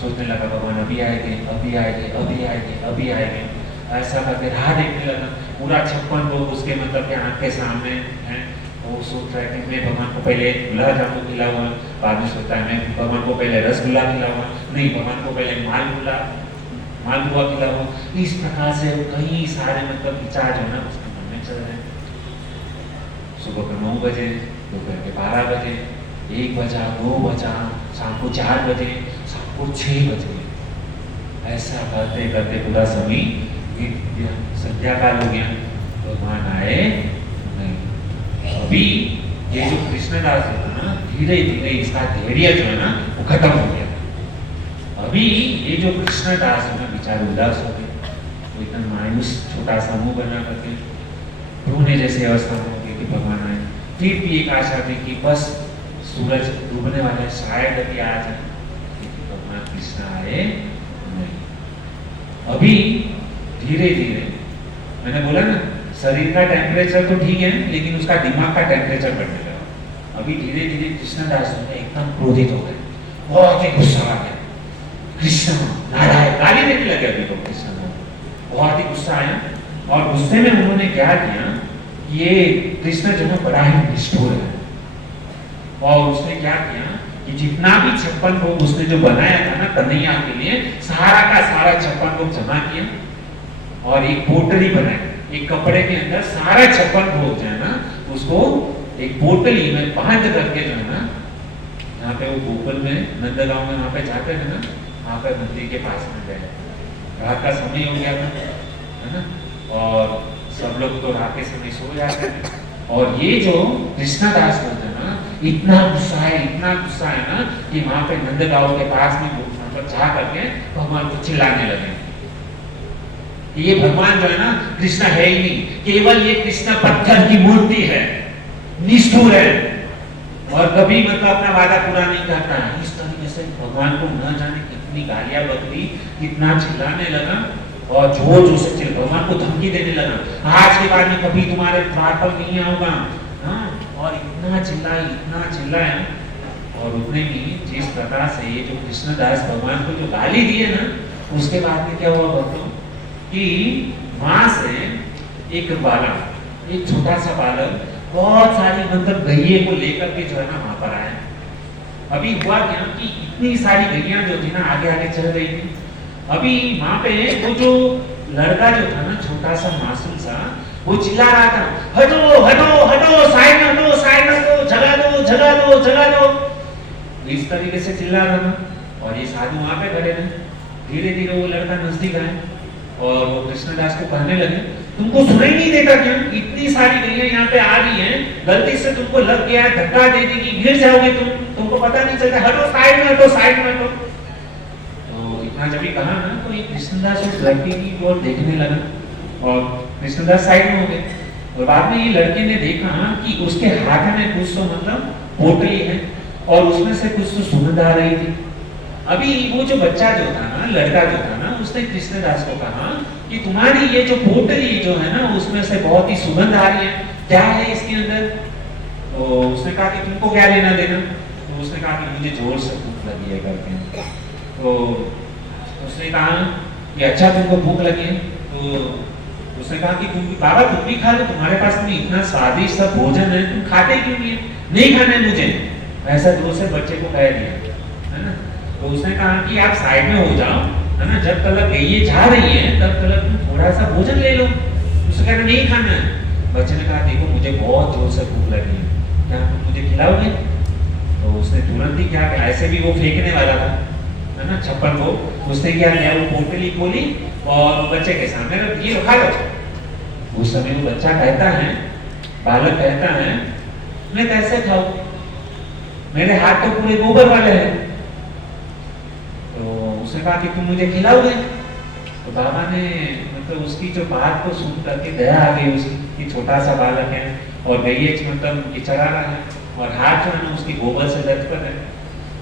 सोचने लगा भगवान अभी आएंगे, अभी आएंगे, अभी आएंगे, अभी आएंगे, ऐसा करके राह देखने लगा। पूरा 56 भोग उसके मतलब के आँख के सामने हैं। वो सोच रहा है कि मैं भगवान को पहले गुलाब जामुन खिलाऊंगा, बाद में सोचता है मैं भगवान को पहले रसगुल्ला खिलाऊंगा, नहीं भगवान को पहले मालपुआ खिलाऊंगा। इस प्रकार से कई सारे मतलब विचार जो है ना उसके मन में चल रहे हैं। सुबह के 9 बजे, दोपहर के 12 बजे, 1 बजा, 2 बजा, शाम को 4 बजे, शाम को 6 बजे, ऐसा करते करते पूरा समय बीत गया, संध्या काल हो गया, भगवान आए नहीं। अभी ये जो कृष्णदास है ना धीरे धीरे इसका धैर्य जो है ना वो खत्म हो गया। अभी ये जो कृष्णदास है ना बेचारे उदास हो गए, वो इतना मायूस छोटा सा मुंह बना करके रोने जैसी अवस्था में हो गई कि भगवान आए। फिर भी एक आशा थी कि बस सूरज डूबने वाला है, शायद अभी आ जाए, लेकिन भगवान कृष्ण आए नहीं। अभी धीरे धीरे, मैंने बोला ना शरीर का टेम्परेचर तो ठीक है लेकिन उसका दिमाग का टेम्परेचर बढ़ने लगा। अभी धीरे धीरे कृष्णदास एकदम क्रोधित हो गए, बहुत ही गुस्सा आ गया, कृष्ण नारायण गाली देने लगे। अभी तो कृष्ण को बहुत ही गुस्सा आया और गुस्से में उन्होंने क्या किया, ये कृष्ण जो है बड़ा ही निष्ठुर है और उसने क्या किया कि जितना भी 56 भोग उसने जो बनाया था ना कन्हैया के लिए, सारा का सारा 56 भोग जमा किया और एक पोटली बनाई, एक कपड़े के अंदर सारा 56 भोग जो है ना उसको एक पोटली में बांध करके जो है ना, यहाँ पे वो गोकुल में नंदगांव में वहाँ पे जाते थे ना, वहाँ पे मंदिर के पास में गए। रात का समय हो गया था है ना, और सब लोग तो रात के समय सो जाते हैं। और ये जो कृष्णदास होते हैं ना इतना गुस्सा है ना कि वहाँ पे नंदगांव के पास में मतलब जा करके भगवान को चिल्लाने लगे। ये भगवान जो है ना कृष्ण है ही नहीं, केवल ये कृष्ण पत्थर की मूर्ति है, निष्ठुर है और कभी मतलब अपना वादा पूरा नहीं करता है। इस तरीके से भगवान को न जाने कितना इतनी गालियां बक दी, इतना चिल्लाने लगा और जोर जोर से भगवान को धमकी देने लगा, आज के बाद में कभी तुम्हारे द्वार पर नहीं आऊंगा। हाँ, और इतना चिल्लाया और उतने में जिस प्रकार से ये जो कृष्णदास भगवान को जो गाली दी है ना, उसके बाद में क्या हुआ भक्तों कि वहां से एक बालक, एक छोटा सा बालक बहुत सारी मतलब गैये को लेकर के जो है ना वहां पर आया। अभी हुआ क्या कि इतनी सारी गैया जो थी ना आगे आगे चल रही थी। अभी वहां पे वो जो लड़का जो था ना छोटा सा मासूम सा, वो चिल्ला रहा था, हटो हटो हटो, साइड में हटो, साइड में हटो, जगा दो जगा दो जगा दो। इस तरीके से चिल्ला रहा था और ये साधु वहां पे खड़े थे। धीरे धीरे वो लड़का नजदीक आया और वो कृष्णदास को कहने लगे, तुमको सुनाई नहीं देता क्या? इतनी सारी गैया यहाँ पे आ रही हैं, गलती से तुमको लग गया, धक्का दे देगी, गिर जाओगे तुमको पता नहीं चलता, हटो साइड में हटो, साइड में हटो। तो इतना जब कहा ना तो ये कृष्णदास उस लड़के की ओर देखने लगा और कृष्णदास साइड में हो गए। और बाद में ये लड़के ने देखा कि उसके हाथ में कुछ तो मतलब पोटली है और उसमें से कुछ तो सुगंध आ रही थी। अभी वो जो बच्चा जो था ना, लड़का जो था ना, उसने कृष्णदास को कहा कि तुम्हारी ये जो पोटली जो है ना उसमें से बहुत ही सुगंध आ रही है, क्या है इसके अंदर? तो उसने कहा कि तुमको क्या लेना देना? तो उसने कहा कि मुझे जोर से भूख लगी है करके। तो उसने कहा कि अच्छा तुमको भूख लगी है, तो उसने कहा कि तुम बाबा तुम भी खा लो, तुम्हारे पास में इतना स्वादिष्ट सा भोजन है, तुम खाते क्यों नहीं है? नहीं खाना है मुझे, ऐसा जोर से बच्चे को कह दिया, है ना। तो उसने कहा कि आप साइड में हो जाओ, है ना, जब तक ये जा रही है तब तक तुम थोड़ा सा भोजन ले लो। उसने कहा नहीं खाना है। बच्चे ने कहा देखो मुझे बहुत जोर से भूख लगी है, क्या तुम मुझे खिलाओगे? तो उसने तुरंत ही क्या किया, ऐसे भी वो फेंकने वाला था, है ना, छप्पन को। उसने क्या किया, वो पोटली खोली और बच्चे के सामने रख दी, खा लो। उस समय वो बच्चा कहता है, बालक कहता है, मैं कैसे खाऊं, मेरे हाथ तो पूरे गोबर वाले हैं। तो उसने कहा कि तुम मुझे खिलाओगे? तो बाबा ने मतलब उसकी जो बात को सुन करके दया आ गई उसकी, कि छोटा सा बालक है और गैये मतलब चरा रहा है और हाथ जो है ना उसकी गोबर से लटपट है।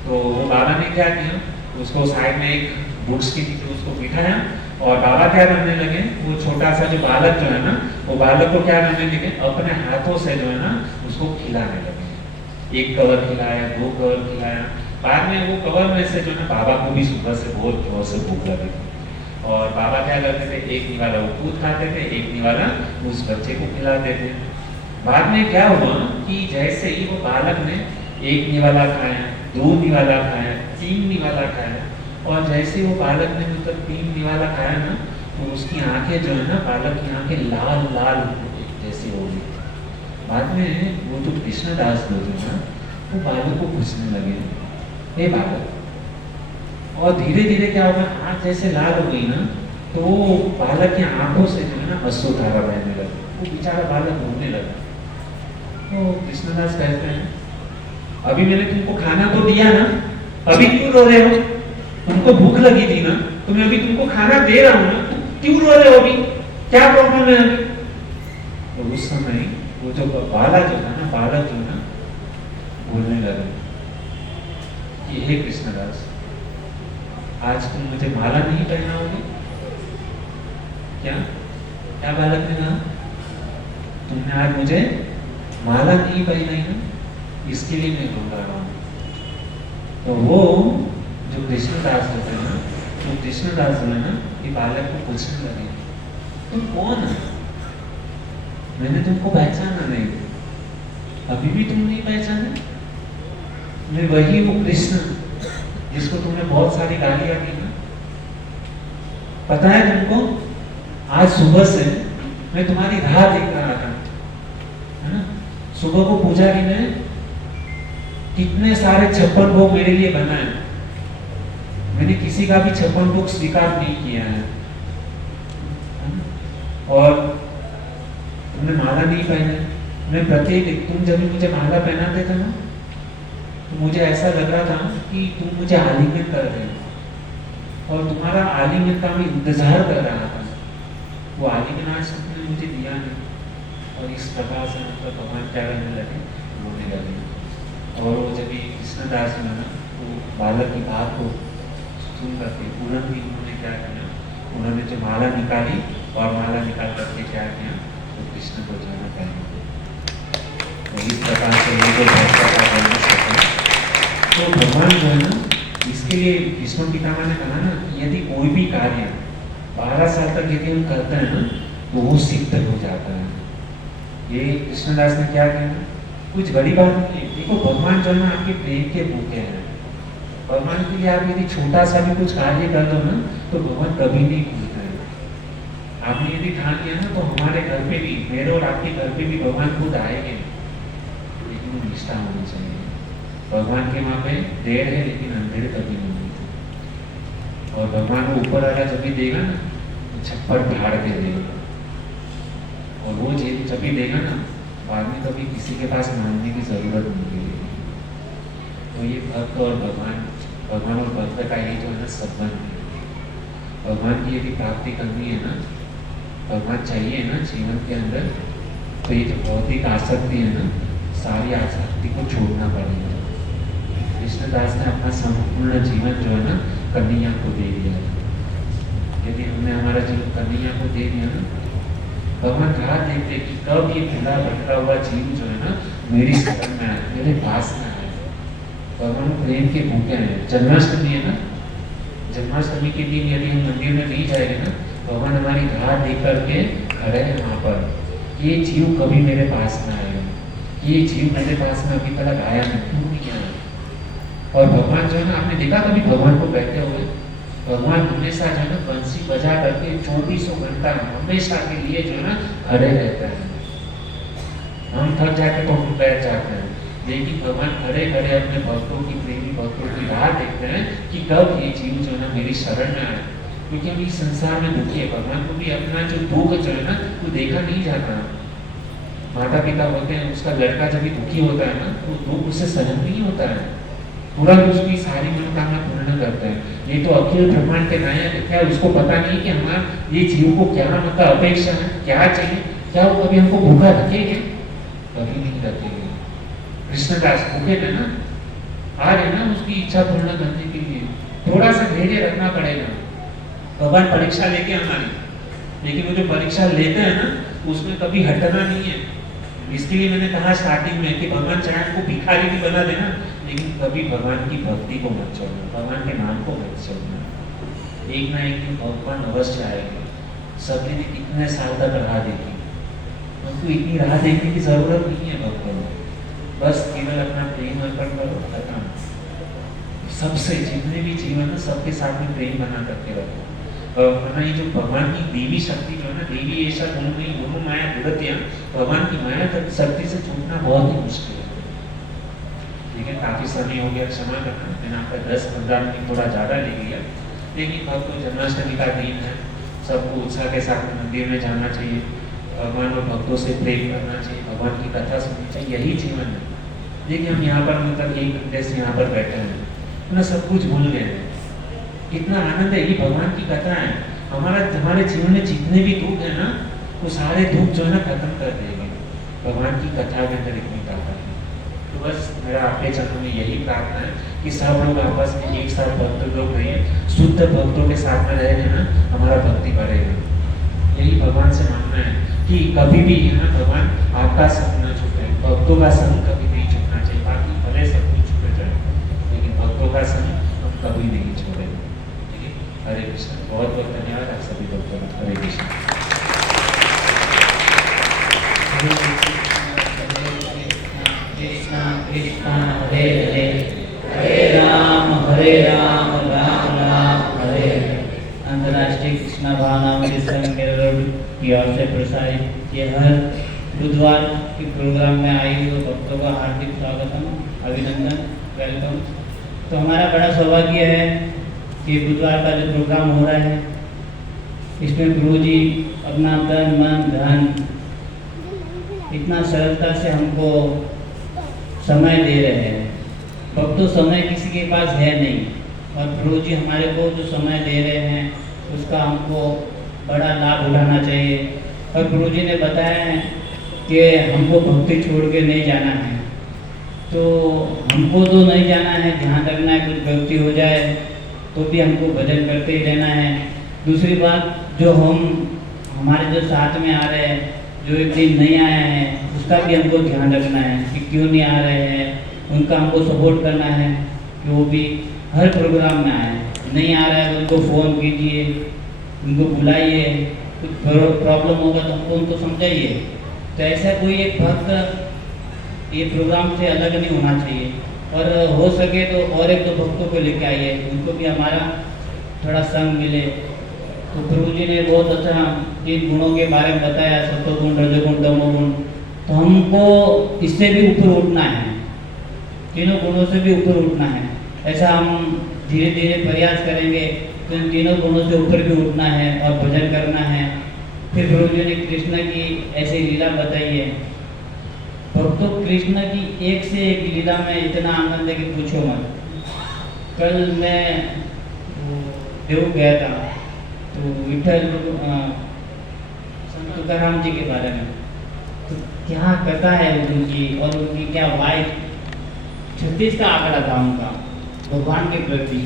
तो वो बाबा ने क्या किया, उसको साइड में एक बुक्स के नीचे उसको बिठाया और बाबा क्या करने लगे, वो छोटा सा जो बालक जो है ना, वो बालक को क्या करने लगे, अपने हाथों से जो है ना उसको खिलाने लगे। एक कवर खिलाया, 2 कवर खिलाया। बाद में वो कवर में से जो है बाबा को भी सुबह से बहुत जोर से भूख लगी थी और बाबा क्या करते थे, एक निवाला वो खुद खाते थे, एक निवाला उस बच्चे को खिलाते थे। बाद में क्या हुआ कि जैसे ही वो बालक ने एक निवाला खाया, 2 निवाला खाया, 3 निवाला खाया और जैसे वो बालक ने मतलब 3 निवाला खाया ना, तो उसकी आंखें जो है ना, बालक की आंखें लाल लाल जैसी हो गई। बाद में वो जो कृष्णदास जो थे ना, वो बालक को पूछने लगे, हे बालक, और धीरे धीरे क्या होगा, आंख जैसे लाल हो गई ना, तो वो बालक की आंखों से जो है ना अश्रुधारा बहने लगा, वो बेचारा बालक रोने लगा। तो कृष्णदास कहते हैं, अभी मैंने तुमको खाना तो दिया ना, अभी क्यों रो रहे हो? तुमको भूख लगी थी ना, तो मैं अभी तुमको खाना दे रहा हूँ ना, क्यों रो रहे हो? अभी क्या प्रॉब्लम है अभी? तो उस समय वो जो बालक जो था ना, बालक जो ना बोलने लगा कि हे कृष्णदास, आज तुम मुझे माला नहीं पहनाओगे क्या? क्या बालक ने कहा, तुमने आज मुझे माला नहीं पहनाई ना, इसके लिए मैं रो रहा हूँ। तो वो जो कृष्णदास होते हैं ना, वो कृष्णदास जो है ना, ये बालक को पूछने लगे, तुम कौन है? मैंने तुमको पहचाना नहीं, अभी भी तुम नहीं पहचाने? मैं वही हूँ कृष्ण, जिसको तुमने बहुत सारी गालियां दी ना। पता है तुमको, आज सुबह से मैं तुम्हारी राह देख रहा था, है ना। सुबह को पुजारी ने कितने सारे 56 भोग मेरे लिए बनाए, मैंने किसी का भी 56 भोग स्वीकार नहीं किया है। और तुमने माला नहीं पहने, मैं प्रत्येक, तुम जब मुझे माला पहनाते थे ना, तो मुझे ऐसा लग रहा था कि तुम मुझे आलिंगन कर रहे हो और तुम्हारा आलिंगन का मैं इंतजार कर रहा था। वो आलिंगन आज तुमने मुझे दिया नहीं। और इस प्रकार से मतलब भगवान क्या करने लगे, रोने लगे। और वो जब कृष्णदास जो है ना, वो बालक की बात को सुन करके तुरंत ही उन्होंने क्या किया, उन्होंने जो माला निकाली और माला निकाल करके क्या किया, तो कृष्ण को जाना पहना। तो इस प्रकार से ये जो भक्तों का वर्णन है, तो भगवान जो है ना, इसके लिए भीष्म पितामह ने कहा ना कि यदि कोई भी कार्य 12 साल तक यदि हम करते हैं ना, तो वो सिद्ध हो जाता है। ये कृष्णदास ने क्या किया, कुछ बड़ी बात नहीं है। देखो भगवान जो है ना, आपके प्रेम के भूखे हैं। भगवान के लिए आप यदि छोटा सा भी कुछ कार्य कर दो ना, तो भगवान कभी नहीं भूलते हैं। आपने यदि ठान लिया ना, तो हमारे घर पे भी, मेरे और आपके घर पे भी भगवान खुद आएंगे, लेकिन वो निष्ठा होनी चाहिए। भगवान के वहाँ पे देर है, लेकिन अंधेर कभी नहीं होती। और भगवान को ऊपर वाला जब भी देगा ना, तो छप्पर फाड़ के देगा। और वो जब भी देगा ना, बाद में कभी किसी के पास मांगने की जरूरत नहीं पड़ेगी। तो ये भक्त और भगवान और भक्त का ये जो है ना संबंध है। भगवान की यदि प्राप्ति करनी है ना, भगवान चाहिए ना जीवन के अंदर, तो ये जो भौतिक आसक्ति है ना, सारी आसक्ति को छोड़ना पड़ेगा। कृष्णदास ने अपना संपूर्ण जीवन जो है ना कन्हैया को दे दिया। यदि हमने हमारा जीवन कन्हैया को दे दिया ना, भगवान राह देखते कि कब ये भूला भटका हुआ जीव जो है ना मेरी शरण में आए, मेरे पास में आए। भगवान प्रेम के भूखे हैं। जन्माष्टमी है ना, जन्माष्टमी के दिन यदि हम मंदिर में नहीं जाएंगे ना, भगवान हमारी राह देख करके खड़े हैं वहाँ पर, ये जीव कभी मेरे पास में आएगा, ये जीव मेरे पास में अभी तक आया नहीं, क्यों नहीं आया। और भगवान जो है ना, आपने देखा कभी भगवान को बैठे हुए, भगवान हमेशा जो है ना बंसी बजा करके 2400 घंटा हमेशा के लिए जो है ना खड़े रहते हैं। हम थक जाते तो हम बैठ जाते हैं, लेकिन भगवान खड़े खड़े अपने भक्तों की, प्रेमी भक्तों की राह देखते हैं कि कब ये जीव जो है ना मेरी शरण में आए। क्योंकि हम इस संसार में दुखी है, भगवान को भी अपना जो दुख जो है ना वो देखा नहीं जाता। माता पिता होते हैं, उसका लड़का जब भी दुखी होता है ना, तो दुख उससे सहन नहीं होता है, तुरंत उसकी सारी मनोकामना पूर्ण करते हैं। ये तो अखिल ब्रह्मांड के नायक क्या उसको पता नहीं कि हमारा ये जीव को क्या मतलब अपेक्षा है, क्या चाहिए, क्या वो कभी हमको भूखा रखेंगे, कभी नहीं रखेंगे। कृष्णदास भूखे थे ना, आ रहे ना उसकी इच्छा पूर्ण करने के लिए, थोड़ा सा धैर्य रखना पड़ेगा। भगवान परीक्षा लेके हमारी, लेकिन वो जो परीक्षा लेते हैं ना, उसमें कभी हटना नहीं है। इसके लिए मैंने कहा स्टार्टिंग में कि भगवान चाहे को भिखारी भी बना देना, लेकिन कभी भगवान की भक्ति को मत छोड़ना, भगवान के नाम को मत छोड़ना। एक ना एक दिन भगवान अवश्य आएगा। सभी ने कितने साल तक राह देखी, हमको इतनी राह देखने की जरूरत नहीं है भक्तों, बस केवल अपना प्रेम अर्पण करो, खत्म। सबसे जितने भी जीवन है सबके साथ में प्रेम बना करके रखो। और ये जो भगवान की देवी शक्ति जो है ना, देवी ऐसा गुण नहीं, दोनों माया दुरतियाँ, भगवान की माया शक्ति से छूटना बहुत ही मुश्किल है। लेकिन काफी समय हो गया, क्षमा करना, मैंने आपका 10-15 मिनट थोड़ा ज़्यादा ले लिया। लेकिन भक्तों जन्माष्टमी का दिन है, सबको उत्साह के साथ मंदिर में जाना चाहिए, भगवान और भक्तों से प्रेम करना चाहिए, भगवान की कथा सुननी चाहिए, यही जीवन है। देखिए हम यहाँ पर मतलब 1 घंटे से यहाँ पर बैठे हैं, ना सब कुछ भूल गए हैं, कितना आनंद है। ये भगवान की कथा है। हमारे जीवन में जितने भी दुख है ना, वो सारे दुख जो है ना खत्म कर देंगे। भगवान की कथा के अंदर इतनी ताकत है। तो बस मेरा आपके चरणों में यही प्रार्थना है कि सब लोग आपस में एक साथ भक्त लोग रहिए, शुद्ध भक्तों के साथ में रहेंगे ना, हमारा भक्ति बढ़ेगा। यही भगवान से मांगना है कि कभी भी है ना भगवान आपका संग न छूटे, भक्तों का संग कभी नहीं छूटना चाहिए। बाकी भले सब कुछ छूट जाए, लेकिन भक्तों का संग हम कभी नहीं छोड़ेंगे। हरे कृष्ण। बहुत बहुत धन्यवाद आप सभी भक्तों का। हरे कृष्ण। कृष्ण कृष्ण हरे हरे, हरे राम राम राम हरे हरे। अंतर्राष्ट्रीय कृष्णा भावनामृत संघ केरल की ओर से प्रसारित ये हर बुधवार के प्रोग्राम में आई हुए भक्तों का हार्दिक स्वागतम, अभिनंदन, वेलकम। तो हमारा बड़ा सौभाग्य है कि बुधवार का जो प्रोग्राम हो रहा है, इसमें गुरुजी अपना तन मन धन इतना सरलता से हमको समय दे रहे हैं। भक्तों समय किसी के पास है नहीं, और गुरुजी हमारे को जो समय दे रहे हैं उसका हमको बड़ा लाभ उठाना चाहिए। और गुरुजी ने बताया है कि हमको भक्ति छोड़ के नहीं जाना है, तो हमको तो नहीं जाना है, जहाँ तक ना कुछ भक्ति हो जाए तो भी हमको भजन करते ही रहना है। दूसरी बात, जो हमारे जो साथ में आ रहे हैं, जो एक दिन नहीं आया है, उसका भी हमको ध्यान रखना है कि क्यों नहीं आ रहे हैं, उनका हमको सपोर्ट करना है कि वो भी हर प्रोग्राम में आए। नहीं आ रहा है तो उनको फ़ोन कीजिए, उनको बुलाइए, कुछ प्रॉब्लम होगा तो हमको उनको समझाइए। तो ऐसा कोई एक भक्त ये प्रोग्राम से अलग नहीं होना चाहिए, और हो सके तो और एक दो भक्तों को लेके आइए, उनको भी हमारा थोड़ा संग मिले। तो प्रभु जी ने बहुत अच्छा 3 गुणों के बारे में बताया, सत्वगुण, रजोगुण, तमोगुण। तो हमको इससे भी ऊपर उठना है, तीनों गुणों से भी ऊपर उठना है। ऐसा हम धीरे धीरे प्रयास करेंगे तो इन तीनों गुणों से ऊपर भी उठना है और भजन करना है। फिर प्रभु जी ने कृष्ण की ऐसी लीला बताई है। भक्तों, कृष्ण की एक से एक लीला में इतना आनंद है कि पूछो मत। कल मैं देव गया था, तो विठल संत तुकाराम जी के बारे में, तो क्या कथा है उनकी, और उनकी क्या वाइफ 36 का आंकड़ा था उनका भगवान के प्रति।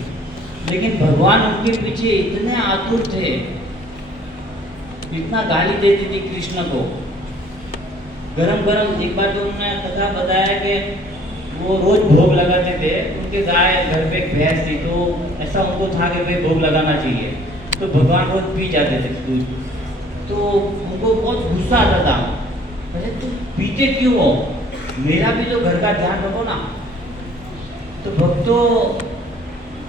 लेकिन भगवान उनके पीछे इतने आतुर थे, इतना गाली देती थी कृष्ण को, गरम गरम। एक बार तो उन्होंने कथा बताया कि वो रोज भोग लगाते थे, उनके गाय घर पे एक भैंस थी, तो ऐसा उनको था कि भाई भोग लगाना चाहिए, तो भगवान रोज पी जाते थे दूध। तो उनको बहुत गुस्सा आता था, अरे तुम पीते क्यों हो, मेरा भी तो घर का ध्यान रखो ना। तो भक्तों,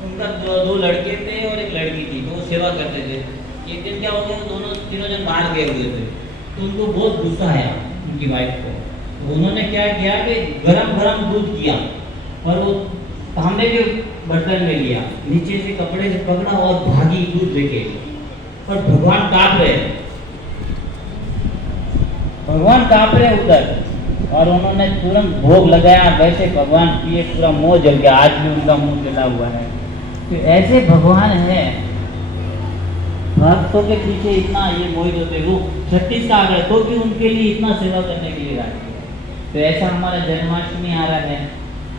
उनका दो लड़के थे और एक लड़की थी, तो वो सेवा करते थे। एक दिन क्या हो गया, तीनों जन बाहर गए हुए थे, तो उनको बहुत गुस्सा आया उनकी वाइफ को। तो उन्होंने क्या किया कि गरम गरम दूध किया और वो तांबे के बर्तन में लिया, नीचे से कपड़े से पकड़ा और भागी दूध लेके। और भगवान कांप रहे उधर, और उन्होंने तुरंत भोग लगाया, वैसे भगवान पिए, पूरा मुंह जल गया, आज भी उनका मुंह जला हुआ है। तो ऐसे भगवान है, भक्तों के पीछे इतना ये मोहित होते, वो 36 का आ गए तो भी उनके लिए इतना सेवा करने के लिए राजी है। तो ऐसा हमारा जन्माष्टमी आ रहा है,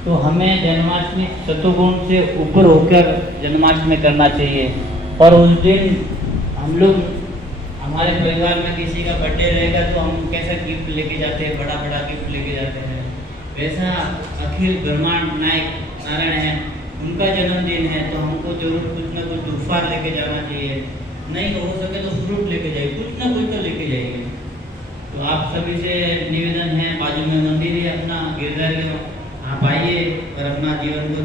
तो हमें जन्माष्टमी सत्वगुण से ऊपर होकर जन्माष्टमी करना चाहिए। और उस दिन हम लोग, हमारे परिवार में किसी का बर्थडे रहेगा तो हम कैसा गिफ्ट लेके जाते हैं, बड़ा बड़ा गिफ्ट लेके जाते हैं। वैसा अखिल ब्रह्मांड नायक नारायण है, उनका जन्मदिन है, तो हमको जरूर कुछ ना कुछ उपहार लेके जाना चाहिए। नहीं हो सके तो फ्रूट लेके जाइए, कुछ ना कुछ तो लेके जाइए। तो आप सभी से निवेदन है, बाजू में मंदिर है अपना गिरधर, आप आइए और अपना जीवन को